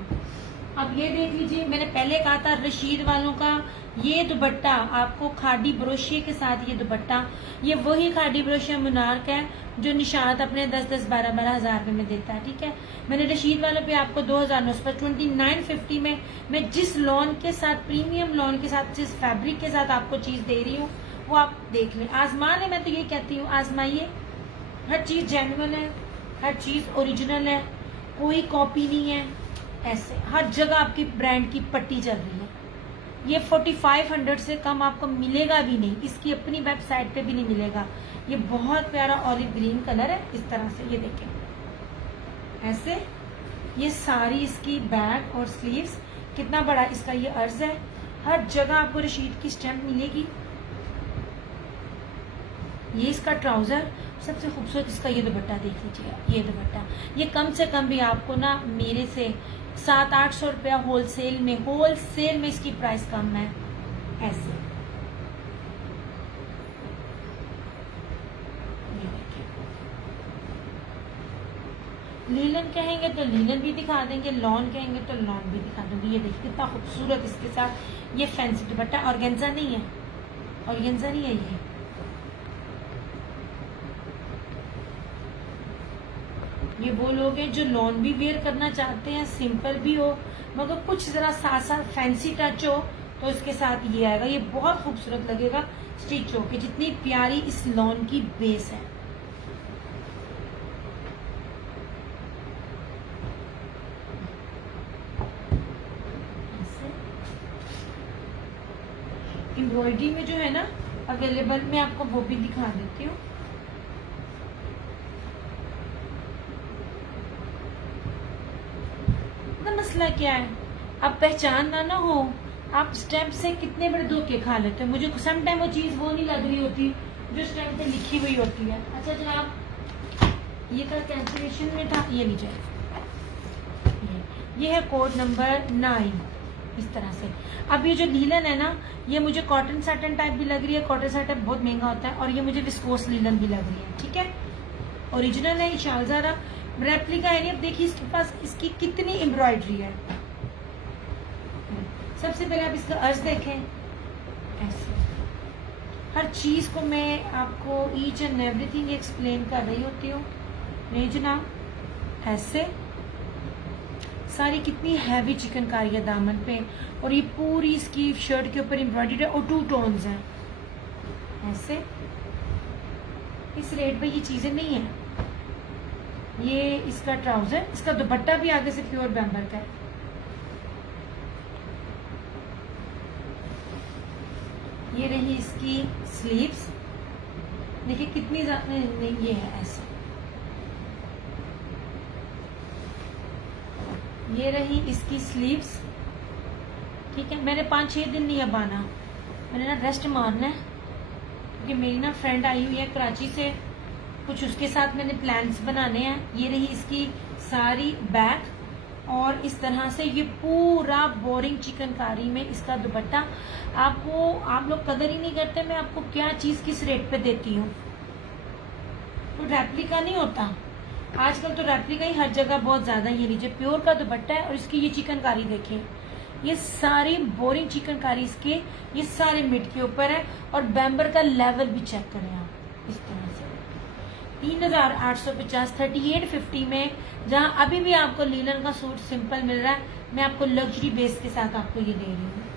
अब ये देख लीजिए, मैंने पहले कहा था रशीद वालों का ये दुपट्टा आपको खादी ब्रोशिया के साथ, ये दुपट्टा, ये वही खादी ब्रोशिया मुनार्क है जो निशात अपने 10-10, 12-12 हजार रुपए में देता है, ठीक है। मैंने रशीद वालों पे आपको 2009 पर 2950 में मैं जिस लॉन के साथ, प्रीमियम लॉन के साथ, जिस फैब्रिक के साथ आपको चीज दे रही हूँ, वो आप देख लें, आजमा लें। मैं तो ये कहती हूँ आजमाइए, हर चीज जेन्युइन है, हर चीज ओरिजिनल है, कोई कॉपी नहीं है। ऐसे हर जगह आपकी ब्रांड की पट्टी चल रही है। ये 4500 से कम आपको मिलेगा भी नहीं, इसकी अपनी वेबसाइट पे भी नहीं मिलेगा। ये बहुत प्यारा ऑलिव ग्रीन कलर है, इस तरह से, ये देखें ऐसे। ये सारी इसकी बैक और स्लीव्स, कितना बड़ा इसका ये अर्ज है। हर जगह आपको रशीद की स्टैम्प मिलेगी। ये इसका ट्राउजर, सबसे खूबसूरत इसका ये दुपट्टा देख लीजिएगा। ये दुपट्टा ये कम से कम भी आपको ना मेरे से 700-800 रुपया होलसेल में इसकी प्राइस कम है। ऐसे लीलन कहेंगे तो लीलन भी दिखा देंगे, लॉन कहेंगे तो लॉन भी दिखा दूंगी। ये देखिए कितना खूबसूरत इसके साथ ये फैंसी दुपट्टा। ऑर्गेन्जा नहीं है, ऑर्गेन्जा नहीं है ये वो लोग हैं जो लॉन भी वेयर करना चाहते हैं, सिंपल भी हो मगर कुछ जरा साथ साथ फैंसी टच हो तो इसके साथ ये आएगा। ये बहुत खूबसूरत लगेगा स्टिच हो के। जितनी प्यारी इस लॉन की बेस है। एम्ब्रॉयडरी में जो है ना अवेलेबल, मैं आपको वो भी दिखा देती हूँ। मसला क्या है, अब पहचान ना हो, आप स्टैम्प से कितने बड़े धोखे खा लेते हैं। मुझे सम टाइम वो चीज वो नहीं लग रही होती जो स्टैम्प पे लिखी हुई होती है। अच्छा जनाब, ये का कैंसिलेशन में था, ये लीजिए, ये है कोड नंबर 9। इस तरह से अब ये जो लीलन है ना, ये मुझे कॉटन सैटन टाइप भी लग रही है। कॉटन सैटन बहुत महंगा होता है और ये मुझे विस्कोस लीलन भी लग रही है। ठीक है, ओरिजिनल है, शालजारा रेप्लिका है नहीं। अब देखिए इसके पास इसकी कितनी एम्ब्रॉयडरी है। सबसे पहले आप इसका अर्ज देखें। ऐसे हर चीज को मैं आपको ईच एंड एवरीथिंग एक्सप्लेन कर रही होती हूँ। नहीं जनाब, ऐसे सारी कितनी हैवी चिकनकारी है दामन पे और ये पूरी इसकी शर्ट के ऊपर एम्ब्रॉयडरी है और 2 टोन्स हैं। ऐसे इस रेट पे ये चीजें नहीं है। ये इसका ट्राउजर, इसका दुपट्टा भी आगे से प्योर बैम्बर का है। ये रही इसकी स्लीव्स, देखिए कितनी ज्यादा ये है। ऐसे ये रही इसकी स्लीव्स। ठीक है, मैंने 5-6 दिन नहीं अब आना, मैंने ना रेस्ट मारना है क्योंकि मेरी ना फ्रेंड आई हुई है कराची से, कुछ उसके साथ मैंने प्लान्स बनाने हैं। ये रही इसकी सारी बैक और इस तरह से ये पूरा बोरिंग चिकनकारी में इसका दुपट्टा। आप लोग कदर ही नहीं करते मैं आपको क्या चीज किस रेट पे देती हूँ। तो रेप्लिका नहीं होता आजकल, तो रेप्लिका ही हर जगह बहुत ज्यादा। ये लीजिए प्योर का दुपट्टा है और इसकी ये चिकनकारी देखें, ये सारी बोरिंग चिकनकारी इसके, ये सारे मिड के ऊपर है और बैम्बर का लेवल भी चेक करें आप। इस तरह से 3850 3850 में, जहां अभी भी आपको लीलन का सूट सिंपल मिल रहा है, मैं आपको लग्जरी बेस के साथ आपको ये दे रही हूँ।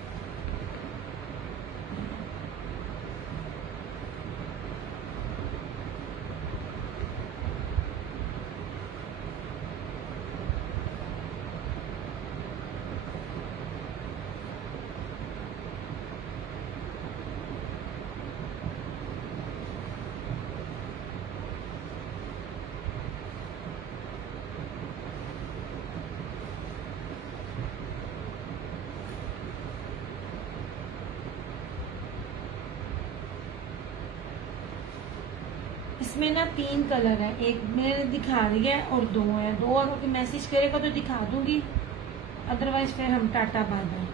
इसमें ना 3 कलर है, एक मैंने दिखा दिया है और 2 है। 2 अगर मैसेज करेगा तो दिखा दूंगी, अदरवाइज फिर हम टाटा बाय बाय।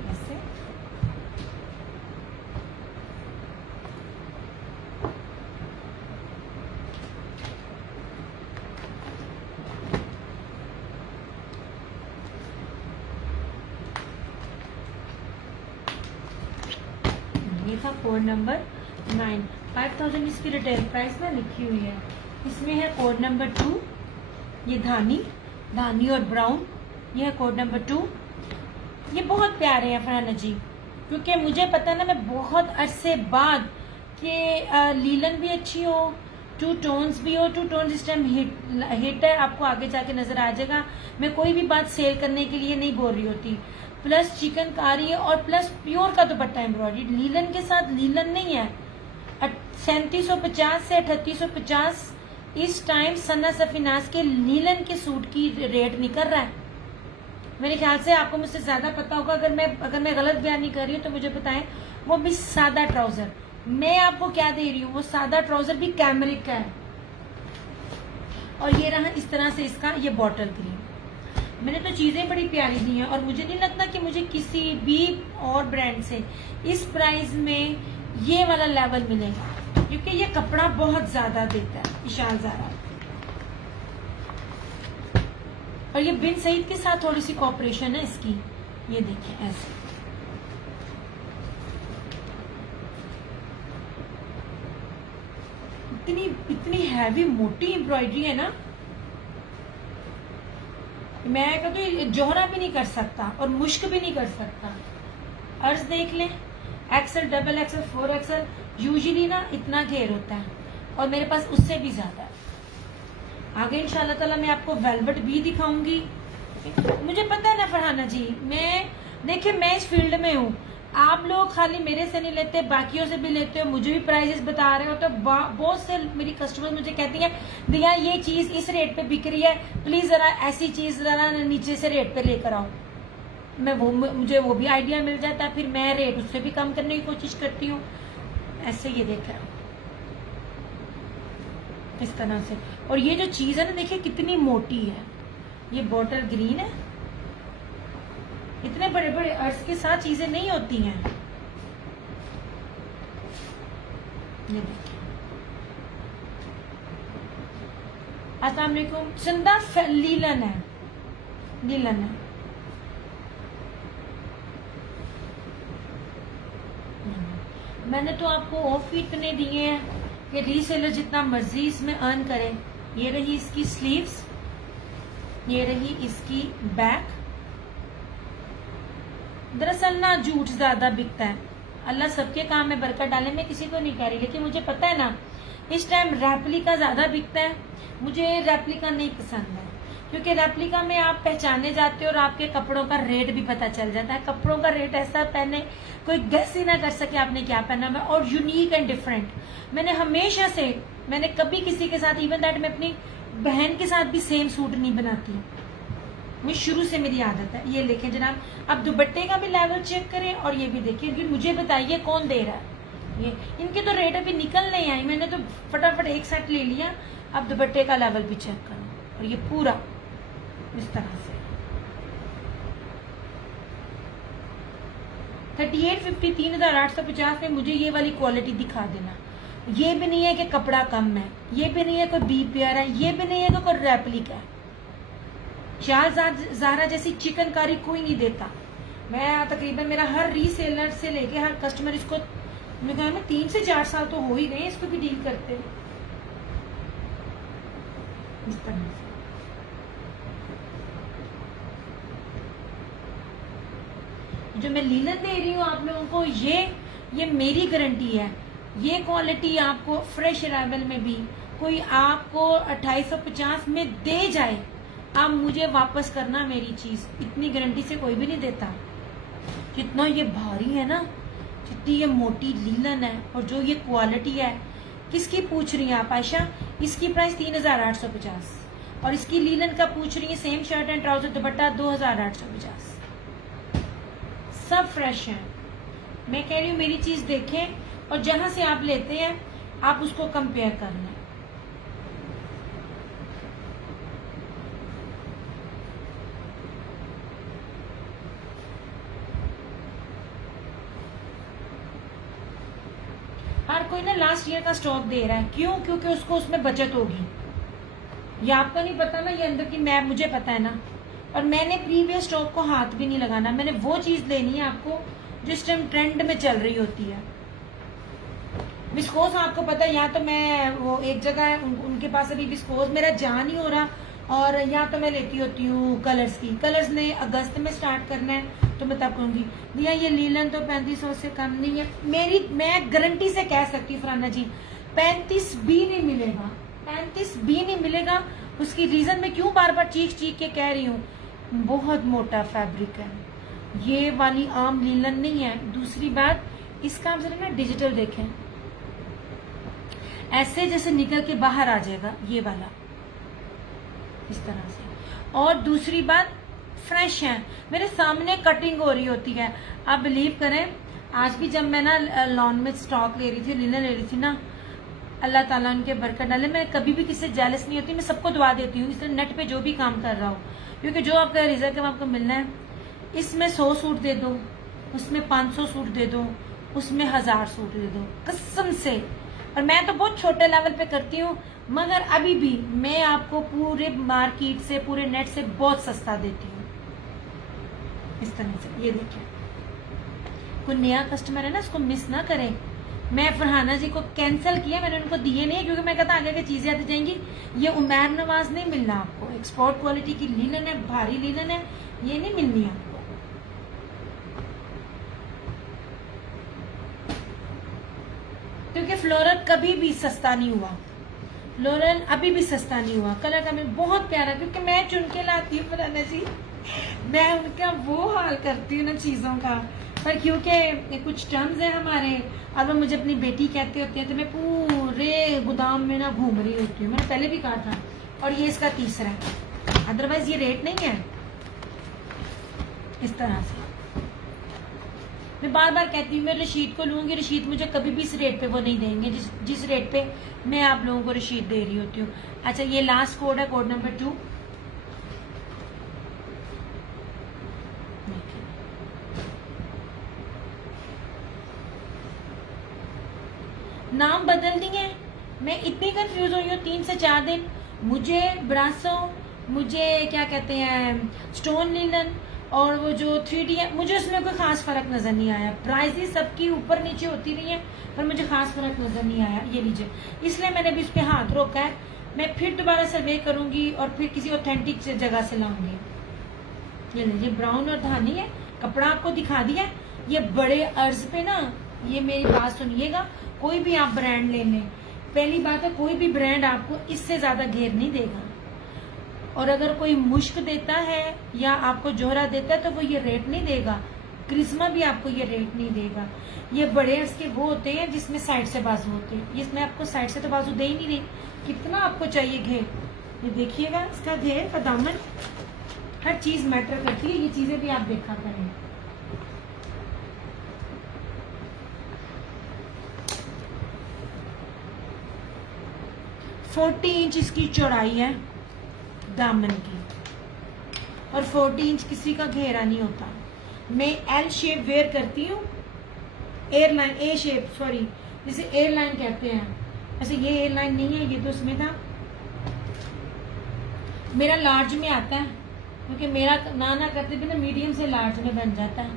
ऐसे ये था कोड नंबर 9। 5000 इसकी रिटेल प्राइस में लिखी हुई है। इसमें है कोड नंबर 2, ये धानी और ब्राउन, ये है कोड नंबर 2। ये बहुत प्यारे हैं फरहाना जी, क्योंकि मुझे पता ना मैं बहुत अरसे बाद कि लीलन भी अच्छी हो टू टोन्स भी हो, टू टोन्स इस टाइम हिट है, आपको आगे जाके नजर आ जाएगा। मैं कोई भी बात सेल करने के लिए नहीं बोल रही होती। प्लस चिकनकारी है और प्लस प्योर का दुपट्टा एम्ब्रॉयडरी, लीलन के साथ लीलन नहीं है। 3750 से 3850 इस टाइम सन्ना सफीनाज के लीलन के सूट की रेट निकल रहा है। मेरे ख्याल से आपको मुझसे ज्यादा पता होगा, अगर मैं गलत बयान नहीं कर रही हूँ तो मुझे बताएं। वो भी सादा ट्राउजर, मैं आपको क्या दे रही हूँ, वो सादा ट्राउजर भी कैमरिक का है। और ये रहा इस तरह से इसका ये बॉटल ग्रीन। मैंने तो चीजें बड़ी प्यारी दी हैं और मुझे नहीं लगता कि मुझे किसी भी और ब्रांड से इस प्राइस में ये वाला लेवल मिलेगा, क्योंकि ये कपड़ा बहुत ज्यादा देता है इशाल ज़ारा। और ये बिन सईद के साथ थोड़ी सी कॉपरेशन है इसकी, ये देखिए ऐसे। इतनी हैवी मोटी एम्ब्रॉयडरी है ना, मैं कहती हूँ जोहरा भी नहीं कर सकता और मुश्क भी नहीं कर सकता। अर्ज देख लें, axle, double axle, 4XL, usually ना इतना घेर होता है और मेरे पास उससे भी ज्यादा है। आगे इंशाल्लाह ताला मैं आपको वेलवेट भी दिखाऊंगी। मुझे पता है ना फरहाना जी, देखिए मैं इस फील्ड में हूँ। आप लोग खाली मेरे से नहीं लेते, बाकियों से भी लेते हो, मुझे भी प्राइजेस बता रहे हो। तो बहुत से मेरी कस्टमर मुझे कहती हैं दिया ये चीज इस रेट पे बिक रही है, प्लीज जरा ऐसी चीज जरा नीचे से रेट पे लेकर आओ। मुझे वो भी आइडिया मिल जाता है, फिर मैं रेट उससे भी कम करने की कोशिश करती हूँ। ऐसे ये देख रहा हूँ इस तरह से। और ये जो चीज है ना, देखिए कितनी मोटी है। ये बॉटल ग्रीन है, इतने बड़े बड़े अर्ज के साथ चीजें नहीं होती हैं। ये देखिए, अस्सलाम वालेकुम। चंदा लीलन है, लीलन है। मैंने तो आपको ऑफ इतने दिए हैं कि रीसेलर जितना मर्जी इसमें अर्न करे। ये रही इसकी स्लीव्स, ये रही इसकी बैक। दरअसल ना झूठ ज्यादा बिकता है, अल्लाह सबके काम में बरकत डाले, मैं किसी को नहीं कह रही, लेकिन मुझे पता है ना इस टाइम रेप्लिका ज्यादा बिकता है। मुझे रेप्लिका नहीं पसंद है, क्योंकि रेप्लिका में आप पहचाने जाते हो और आपके कपड़ों का रेट भी पता चल जाता है। कपड़ों का रेट ऐसा पहने कोई गेस ही ना कर सके आपने क्या पहना है, और यूनिक एंड डिफरेंट। मैंने हमेशा से, मैंने कभी किसी के साथ, इवन दैट मैं अपनी बहन के साथ भी सेम सूट नहीं बनाती, मैं शुरू से मेरी आदत है। ये लेके जनाब, अब दुपट्टे का भी लेवल चेक करें और ये भी देखिए, कि मुझे बताइए कौन दे रहा है। ये इनके तो रेट अभी निकल नहीं आई, मैंने तो फटाफट एक सेट ले लिया। अब दुपट्टे का लेवल भी चेक करो, और ये पूरा इस तरह से 3850, 3850 में मुझे ये वाली क्वालिटी दिखा देना। ये भी नहीं है कि कपड़ा कम है, ये भी नहीं है कोई बी पेयर है, ये भी नहीं है कि कोई रेप्लिका है। शाल ज़ारा जैसी चिकनकारी कोई नहीं देता। मैं तकरीबन, मेरा हर रीसेलर से लेके हर कस्टमर इसको, मैं कहा मैं 3 से 4 साल तो हो ही गए इसको भी डील करते हैं इस तरह से। जो मैं लीलन दे रही हूँ आप लोगों को, ये मेरी गारंटी है। ये क्वालिटी आपको फ्रेश अराइवल में भी कोई आपको 2850 में दे जाए, आप मुझे वापस करना मेरी चीज। इतनी गारंटी से कोई भी नहीं देता। जितना ये भारी है ना, जितनी ये मोटी लीलन है, और जो ये क्वालिटी है, किसकी पूछ रही हैं आप आयशा? इसकी प्राइस 3850, और इसकी लीलन का पूछ रही है सेम शर्ट एंड ट्राउजर दुपट्टा 2850। सब फ्रेश है। मैं कह रही हूँ मेरी चीज देखें, और जहां से आप लेते हैं आप उसको कंपेयर कर लें। हर कोई ना लास्ट ईयर का स्टॉक दे रहा है, क्यों? क्योंकि उसको उसमें बचत होगी। ये आपको नहीं पता ना, ये अंदर की मैप मुझे पता है ना। और मैंने प्रीवियस स्टॉक को हाथ भी नहीं लगाना, मैंने वो चीज लेनी है आपको जो इस टाइम ट्रेंड में चल रही होती है। विस्कोस आपको पता है, यहाँ तो मैं वो एक जगह है उनके पास अभी विस्कोस मेरा जा नहीं हो रहा, और यहाँ तो मैं लेती होती हूँ कलर्स की। कलर्स ने अगस्त में स्टार्ट करना है, तो मैं तब कहूंगी भैया ये लीलन तो 3500 से कम नहीं है। मैं गारंटी से कह सकती हूँ फराना जी, 35 भी नहीं मिलेगा, 35 भी नहीं मिलेगा। उसकी रीजन मैं क्यों बार बार चीख चीख के कह रही हूँ, बहुत मोटा फैब्रिक है, ये वाली आम लीलन नहीं है। दूसरी बात, इसका आप जरा ना डिजिटल देखें, ऐसे जैसे निकल के बाहर आ जाएगा ये वाला, इस तरह से। और दूसरी बात, फ्रेश है, मेरे सामने कटिंग हो रही होती है। आप बिलीव करें, आज भी जब मैं ना लॉन में स्टॉक ले रही थी, लिनन ले रही थी ना, अल्लाह ताला उनके बरकत डाले, मैं कभी भी किसी से जेलस नहीं होती, मैं सबको दुआ देती हूँ। इसलिए नेट पे जो भी काम कर रहा हूँ, क्योंकि जो आपका रिजल्ट आपको मिलना है, इसमें 100 सूट दे दो, उसमें 500 सूट दे दो, उसमें 1000 सूट दे दो, कसम से। और मैं तो बहुत छोटे लेवल पे करती हूँ, मगर अभी भी मैं आपको पूरे मार्केट से, पूरे नेट से बहुत सस्ता देती हूँ। इस तरह से ये देखिए, कोई नया कस्टमर है ना, उसको मिस ना करें। मैं फरहाना जी को कैंसिल किया, मैंने उनको दिए नहीं, क्योंकि मैं कहता आगे की चीजें आती जाएंगी। ये उमैर नवाज नहीं मिलना आपको, एक्सपोर्ट क्वालिटी की लीलन है, भारी लीलन है, ये नहीं मिलनी आपको। क्योंकि फ्लोरल कभी भी सस्ता नहीं हुआ, फ्लोरल अभी भी सस्ता नहीं हुआ। कलर का मैं बहुत प्यारा, क्योंकि मैं चुन के लाती हूँ फरहाना जी, मैं उनका वो हाल करती हूँ ना चीजों का। पर क्योंकि कुछ टर्म्स है हमारे, अब मुझे अपनी बेटी कहते होते हैं, तो मैं पूरे गोदाम में ना घूम रही होती हूँ। मैंने पहले भी कहा था, और ये इसका तीसरा है, अदरवाइज ये रेट नहीं है। इस तरह से मैं बार बार कहती हूँ, मैं रशीद को लूंगी, रशीद मुझे कभी भी इस रेट पे वो नहीं देंगे जिस रेट पे मैं आप लोगों को रशीद दे रही होती हूँ। अच्छा, ये लास्ट कोड है, कोड नंबर 2। नाम बदल दिए, मैं इतनी कंफ्यूज हुई हूँ 3 से 4 दिन। मुझे ब्रासो, मुझे क्या कहते हैं स्टोन लीलन, और वो जो 3D है, मुझे उसमें कोई खास फर्क नजर नहीं आया। प्राइसेस सबकी ऊपर नीचे होती रही है, पर मुझे खास फर्क नजर नहीं आया। ये लीजिए, इसलिए मैंने भी उस पर हाथ रोका है। मैं फिर दोबारा सर्वे करूंगी और फिर किसी ऑथेंटिक जगह से लाऊंगी। ये लीजिए, ब्राउन और धानी है, कपड़ा आपको दिखा दिया। ये बड़े अर्ज पे ना, ये मेरी बात सुनिएगा, कोई भी आप ब्रांड ले लें, पहली बात है कोई भी ब्रांड आपको इससे ज्यादा घेर नहीं देगा। और अगर कोई मुश्क देता है या आपको जोहरा देता है, तो वो ये रेट नहीं देगा। क्रिस्मा भी आपको ये रेट नहीं देगा। ये बड़े अर्ज के वो होते हैं जिसमें साइड से बाजू होते हैं, इसमें आपको साइड से तो बाजू दे ही नहीं रही। कितना आपको चाहिए घेर, ये देखिएगा, इसका घेर का दामन, हर चीज मैटर करती है। ये चीजें भी आप देखा करें। फोर्टी इंच इसकी चौड़ाई है दामन की, और 40 इंच किसी का घेरा नहीं होता। मैं एल शेप वेयर करती हूँ, एयरलाइन ए शेप, सॉरी, जिसे एयरलाइन कहते हैं। ऐसे ये एयरलाइन नहीं है, ये तो इसमें था। मेरा लार्ज में आता है, क्योंकि मेरा ना करते भी ना मीडियम से लार्ज में बन जाता है।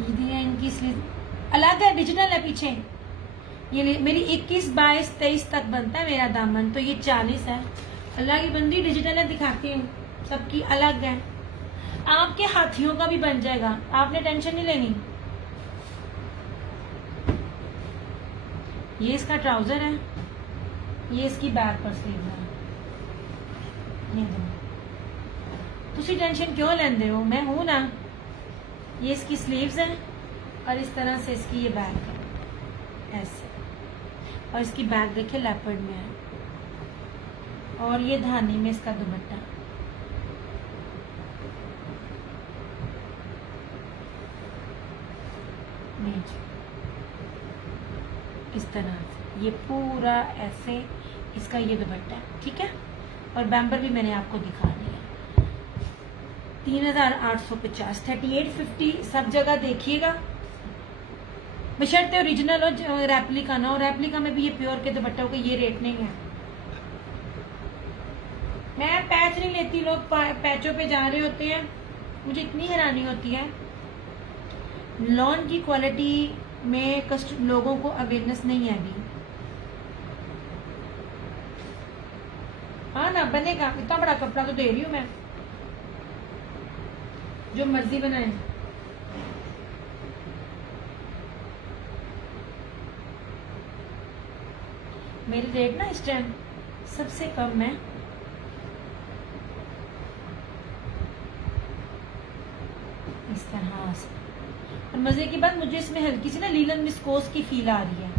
ये इनकी स्लीव अलग है, डिजिटल है पीछे। ये मेरी 21, 22, 23 तक बनता है मेरा दामन, तो ये 40 है। अल्लाह की बंदी डिजिटल है, दिखाती हूँ, सबकी अलग है। आपके हाथियों का भी बन जाएगा, आपने टेंशन नहीं लेनी। ये इसका ट्राउजर है, ये इसकी बैक पर स्लीव है। ये तुसी टेंशन क्यों लेंदे हो, मैं हूं ना। ये इसकी स्लीव्स हैं, और इस तरह से इसकी ये बैक है ऐसे, और इसकी बैक देखिए लेपर्ड में है, और ये धानी में इसका दुपट्टा। इस तरह से ये पूरा ऐसे इसका ये दुपट्टा है, ठीक है। और बैम्बर भी मैंने आपको दिखा दिया। 3850, 3850 सब जगह देखिएगा, बशर्ते ओरिजिनल हो, रेप्लिका ना हो। रेप्लिका में भी ये प्योर के दुपट्टों का ये रेट नहीं है। मैं पैच नहीं लेती, लोग पैचों पे जा रहे होते हैं, मुझे इतनी हैरानी होती है। लॉन की क्वालिटी में लोगों को अवेयरनेस नहीं है अभी। हाँ ना, बनेगा, इतना बड़ा कपड़ा तो दे रही हूँ मैं, जो मर्जी बनाए। मेरे रेट ना इस टाइम सबसे कम है। इस तरह से। और मजे की बात, मुझे इसमें हल्की सी ना लीलन विस्कोस की फील आ रही है।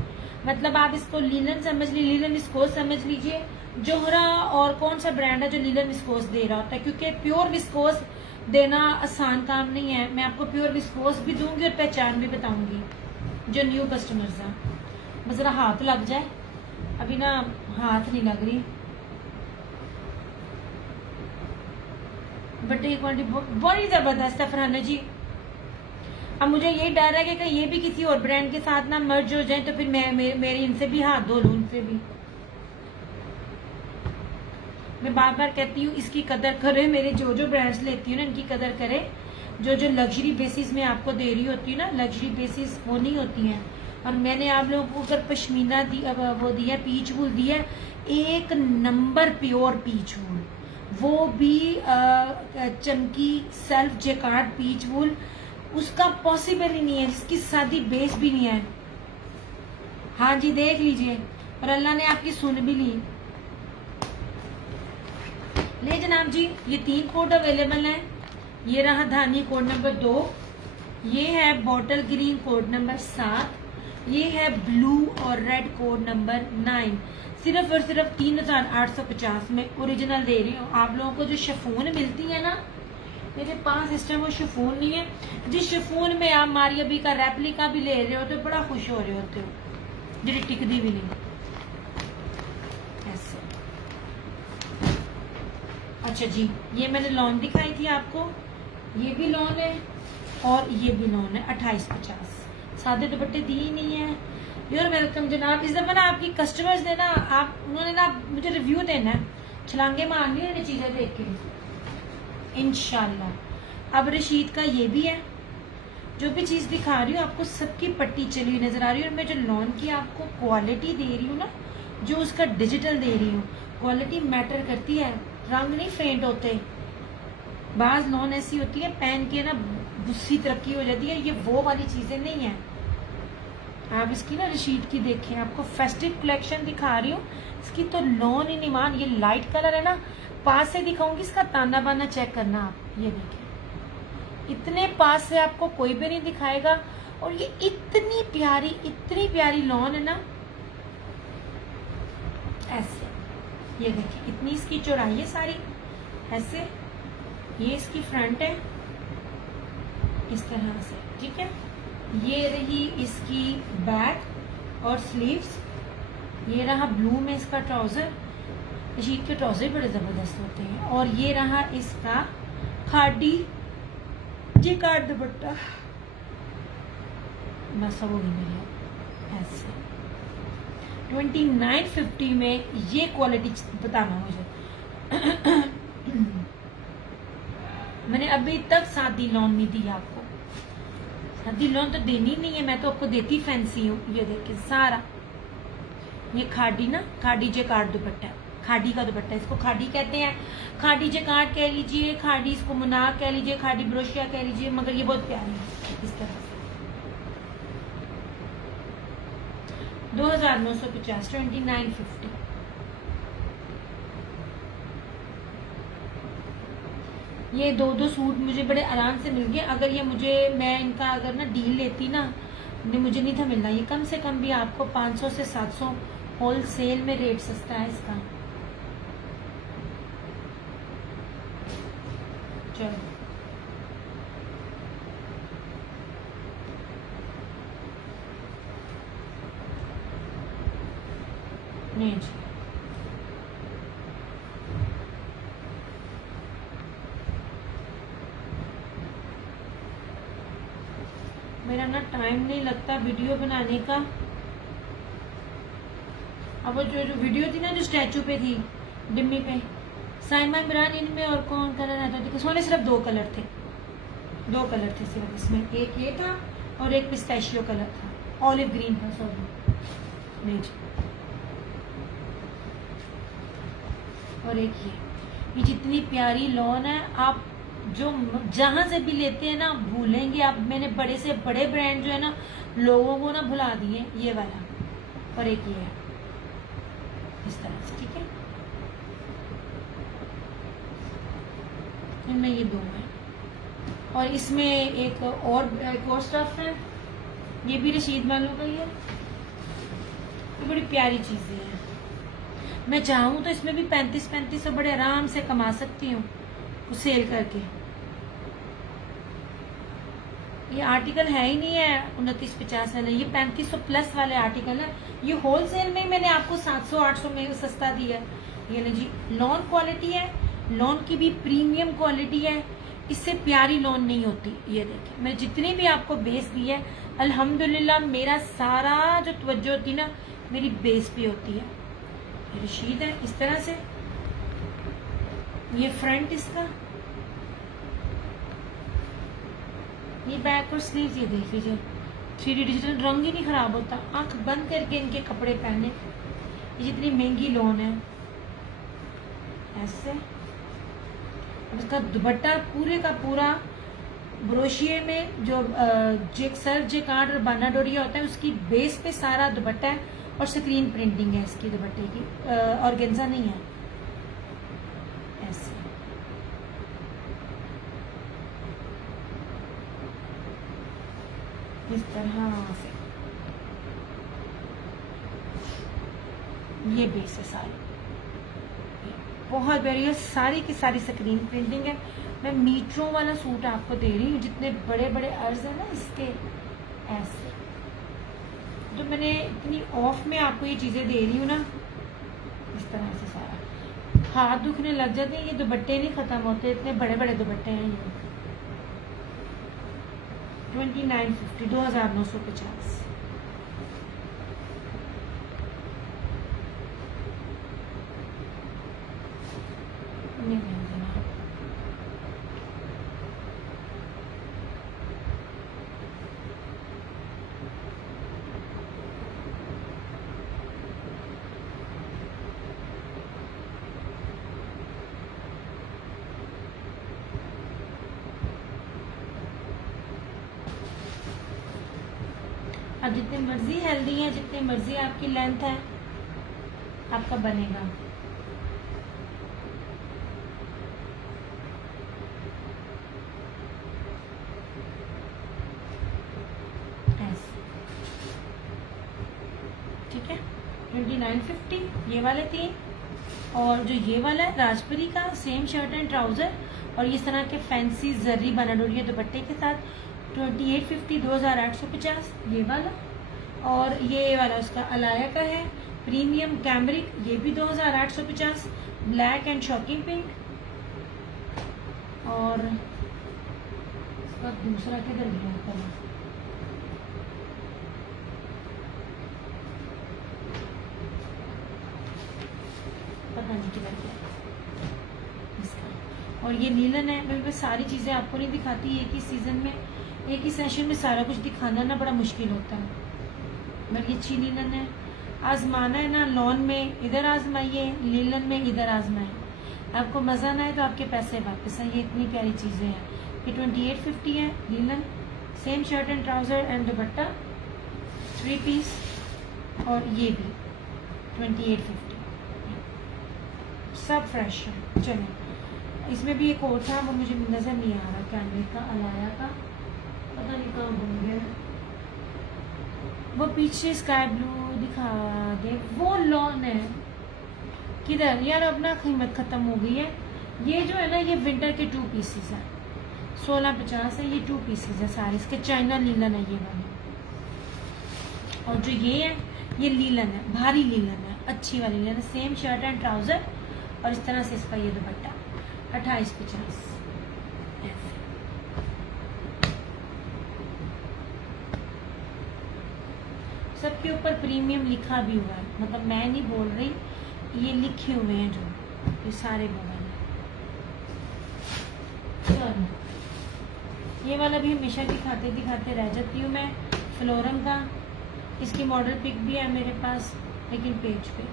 मतलब आप इसको लीलन समझ लीजिए, लीलन विस्कोस समझ लीजिए। जोहरा और कौन सा ब्रांड है जो लीलन विस्कोस दे रहा होता है, क्योंकि प्योर विस्कोस देना आसान काम नहीं है। मैं आपको प्योर विस्कोस भी दूंगी और पहचान भी बताऊंगी जो न्यू कस्टमर्स हैं। बस जरा हाथ लग जाए, अभी ना हाथ नहीं लग रही। बट ये क्वालिटी बड़ी जबरदस्त है फरहाना जी। अब मुझे यही डर है कि कहीं ये भी किसी और ब्रांड के साथ ना मर्ज हो जाए, तो फिर मेरी इनसे भी हाथ धो लूं, उनसे भी। मैं बार बार कहती हूँ इसकी कदर करे, मेरे जो जो ब्रांड्स लेती हूँ ना इनकी कदर करे। जो जो लग्जरी बेसिस में आपको दे रही होती है ना, लग्जरी बेसिस होनी होती हैं। और मैंने आप लोगों को अगर पश्मीना वो दिया, पीच वूल दिया, एक नंबर प्योर पीच वूल, वो भी चमकी सेल्फ जेकार्ड पीच वूल, उसका पॉसिबल ही नहीं है, जिसकी सादी बेस भी नहीं है। हाँ जी देख लीजिए, और अल्लाह ने आपकी सुन भी ली। ले जनाब जी, ये 3 कोड अवेलेबल हैं। ये रहा धानी कोड नंबर 2, ये है बॉटल ग्रीन कोड नंबर 7, ये है ब्लू और रेड कोड नंबर 9। सिर्फ और सिर्फ 3850 में ओरिजिनल दे रही हूँ आप लोगों को। जो शिफॉन मिलती है ना, मेरे पास इस टाइम वो शिफॉन नहीं है। जिस शिफॉन में आप मारियाबी का रेप्लिका भी ले रहे हो तो बड़ा खुश हो रहे होते हो, जी टिकदी भी नहीं ऐसे। अच्छा जी, ये मैंने लॉन दिखाई थी आपको, ये भी लॉन है और ये भी लॉन है 2850। सादे दुपट्टे दिए नहीं है। यूर वेलकम जनाब। इस दफा ना आपकी कस्टमर्स ने ना उन्होंने ना मुझे रिव्यू देना है, छलांगे मारनी है चीजें देख के इंशाल्लाह। अब रशीद का ये भी है। जो भी चीज दिखा रही हूँ आपको सबकी पट्टी चली हुई नजर आ रही है। और मैं जो लॉन की आपको क्वालिटी दे रही हूँ ना, जो उसका डिजिटल दे रही हूँ, क्वालिटी मैटर करती है। रंग नहीं फेंट होते। बाज लॉन ऐसी होती है पहन के ना गुस्सी तरक्की हो जाती है, ये वो वाली चीजें नहीं है। आप इसकी ना रशीद की देखें, आपको फेस्टिव कलेक्शन दिखा रही हूँ। इसकी तो लॉन ही नहीं मान, ये लाइट कलर है ना, पास से दिखाऊंगी, इसका ताना बाना चेक करना आप। ये देखें, इतने पास से आपको कोई भी नहीं दिखाएगा। और ये इतनी प्यारी लॉन है ना, ऐसे। ये देखिए, इतनी इसकी चौड़ाई है सारी, ऐसे। ये इसकी फ्रंट है इस तरह से, ठीक है। ये रही इसकी बैक और स्लीव्स। ये रहा ब्लू में इसका ट्राउजर। रशीद के ट्राउजर बड़े जबरदस्त होते हैं। और ये रहा इसका खाडी जेकार्ड दुपट्टा। बस वो ही मेरे ऐसे 2950 में ये क्वालिटी बताना मुझे। मैंने अभी तक सादी लॉन नहीं दी आपको। सादी लॉन तो देनी नहीं है, मैं तो आपको देती फैंसी हूँ। ये देखिए सारा, ये खाडी ना, खाडी जेकार्ड दुपट्टा, खाडी का दुपट्टा, इसको खाडी कहते हैं। खाडी जेकार्ड कह लीजिए, खाडी इसको मुनाक कह लीजिए, खाडी ब्रोशिया कह लीजिए, मगर ये बहुत प्यारी है इस तरह से। 2950, 2950। ये 2 सूट मुझे बड़े आराम से मिल गए। अगर ये मैं इनका अगर ना डील लेती ना, मुझे नहीं था मिलना। ये कम से कम भी आपको 500 से 700 होलसेल में रेट सस्ता है इसका। चलो नहीं जी, मेरा ना टाइम नहीं लगता वीडियो बनाने का। अब वो जो वीडियो थी ना, जो स्टैचू पे थी, डिम्मी पे, साइमा इमरान, इनमें और कौन कलर आता था? सोने सिर्फ 2 कलर थे, 2 कलर थे सिर्फ इसमें। एक ये था और एक पिस्ताशियो कलर था, ऑलिव ग्रीन था, सॉरी नहीं जी। और एक ये जितनी प्यारी लॉन है, आप जो जहां से भी लेते हैं ना भूलेंगे आप। मैंने बड़े से बड़े ब्रांड जो है ना लोगों को ना भुला दिए, ये वाला। और एक ये है, इस तरह से, ठीक है। इनमें ये दो है और इसमें एक और स्टफ है, ये भी रशीद वालों का ही है। ये बड़ी प्यारी चीजें हैं। मैं चाहूँ तो इसमें भी 3500 बड़े आराम से कमा सकती हूँ सेल करके। ये आर्टिकल है ही नहीं है 2950 वाला, ये 3500 प्लस वाले आर्टिकल है। ये होलसेल में मैंने आपको 700-800 में सस्ता दिया है। ये ना जी, लॉन क्वालिटी है, लॉन की भी प्रीमियम क्वालिटी है, इससे प्यारी लॉन नहीं होती। ये देखिए, मैं जितनी भी आपको बेस दी है, अल्हम्दुलिल्लाह मेरा सारा जो तवज्जो होती है ना, मेरी बेस पे होती है। ये रशीद है इस तरह से, ये फ्रंट इसका, ये बैक और स्लीव। ये देख लीजिए 3D डिजिटल, रंग ही नहीं खराब होता। आंख बंद करके इनके कपड़े पहने। ये जितनी महंगी लॉन है ऐसे। इसका दुपट्टा पूरे का पूरा ब्रोशिये में जो सर्फ जेकार्ड और बाना डोरिया होता है उसकी बेस पे सारा दुपट्टा है और स्क्रीन प्रिंटिंग है इसकी दुपट्टे की, ऑर्गेन्जा नहीं है। ऐसे इस तरह से ये बेस है सारी, बहुत बढ़िया। सारी की सारी स्क्रीन प्रिंटिंग है। मैं मीटरों वाला सूट आपको दे रही हूँ, जितने बड़े बड़े अर्ज है ना इसके, ऐसे। तो मैंने इतनी ऑफ में आपको ये चीजें दे रही हूँ ना, इस तरह से सारा। हाथ दुखने लग जाते हैं, ये दुपट्टे नहीं खत्म होते, इतने बड़े बड़े दुपट्टे हैं ये। 2950, 2950। अब जितने मर्जी हेल्दी है, जितने मर्जी आपकी लेंथ है, आपका बनेगा। ऐसे, ठीक है। 2950 ये वाले 3, और जो ये वाला है राजपुरी का, सेम शर्ट एंड ट्राउजर और इस तरह के फैंसी जर्री बना डोरिया दुपट्टे के साथ, 2850, 2850 ये वाला। और ये वाला उसका अलाया का है, प्रीमियम कैमरिक, ये भी 2850, ब्लैक एंड शॉकिंग पिंक। और इसका दूसरा किधर गया कलर, पता नहीं किधर गया इसका। और ये नीलन है। मैं सारी चीजें आपको नहीं दिखाती एक ही सीजन में, एक ही सेशन में सारा कुछ दिखाना ना बड़ा मुश्किल होता है। मगर ये अच्छी लीलन है, आजमाना है ना, लॉन में इधर आजमाइए, लीलन में इधर आजमाइए। आपको मजा ना है तो आपके पैसे वापस हैं। ये इतनी प्यारी चीजें हैं। ये 2850 है linen, same shirt and trouser and dupatta, 3 piece. और ये भी 2850, सब फ्रेश है। चलो, इसमें भी एक और था, वो मुझे नजर नहीं आ रहा, कैमरे का, अलाया का, पता नहीं कहाँ घूम गया। वो पीछे स्काई ब्लू दिखा दे, वो लॉन है किधर यार, अपना कीमत खत्म हो गई है। ये जो है ना, ये विंटर के 2 पीसेस है, 1650 है। ये 2 पीसेस है सारे, इसके चाइना लीलन है ये वाले। और जो ये है, ये लीलन है, भारी लीलन है, अच्छी वाली लीलन है, सेम शर्ट एंड ट्राउजर और इस तरह से इसका ये दुपट्टा, 2850। सबके ऊपर प्रीमियम लिखा भी हुआ है, मतलब मैं नहीं बोल रही, ये लिखे हुए हैं जो, ये सारे मोबाइल है। ये वाला भी हमेशा दिखाते दिखाते रह जाती हूँ मैं, फ्लोरम का। इसकी मॉडल पिक भी है मेरे पास, लेकिन पेज पे।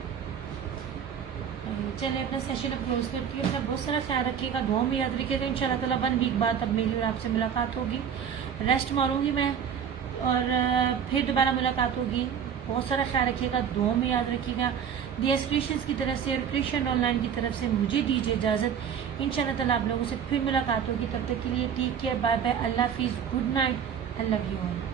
चले अपना सेशन अब क्लोज करती हूँ। अपना बहुत सारा ख्याल रखिएगा, दुआ में याद रखिएगा। इंशाल्लाह ताला 1 वीक बाद अब मेरी और आपसे मुलाकात होगी। रेस्ट मारूंगी मैं और फिर दोबारा मुलाकात होगी। बहुत सारा ख्याल रखिएगा, दुआ में याद रखिएगा। DS क्रिएशंस की तरफ से और क्रिएशन ऑनलाइन की तरफ से मुझे दीजिए इजाज़त। इंशाल्लाह ताला आप लोगों से फिर मुलाकात होगी, तब तक के लिए टेक केयर, बाय बाय, अल्लाह हाफिज़, good night, I love you all.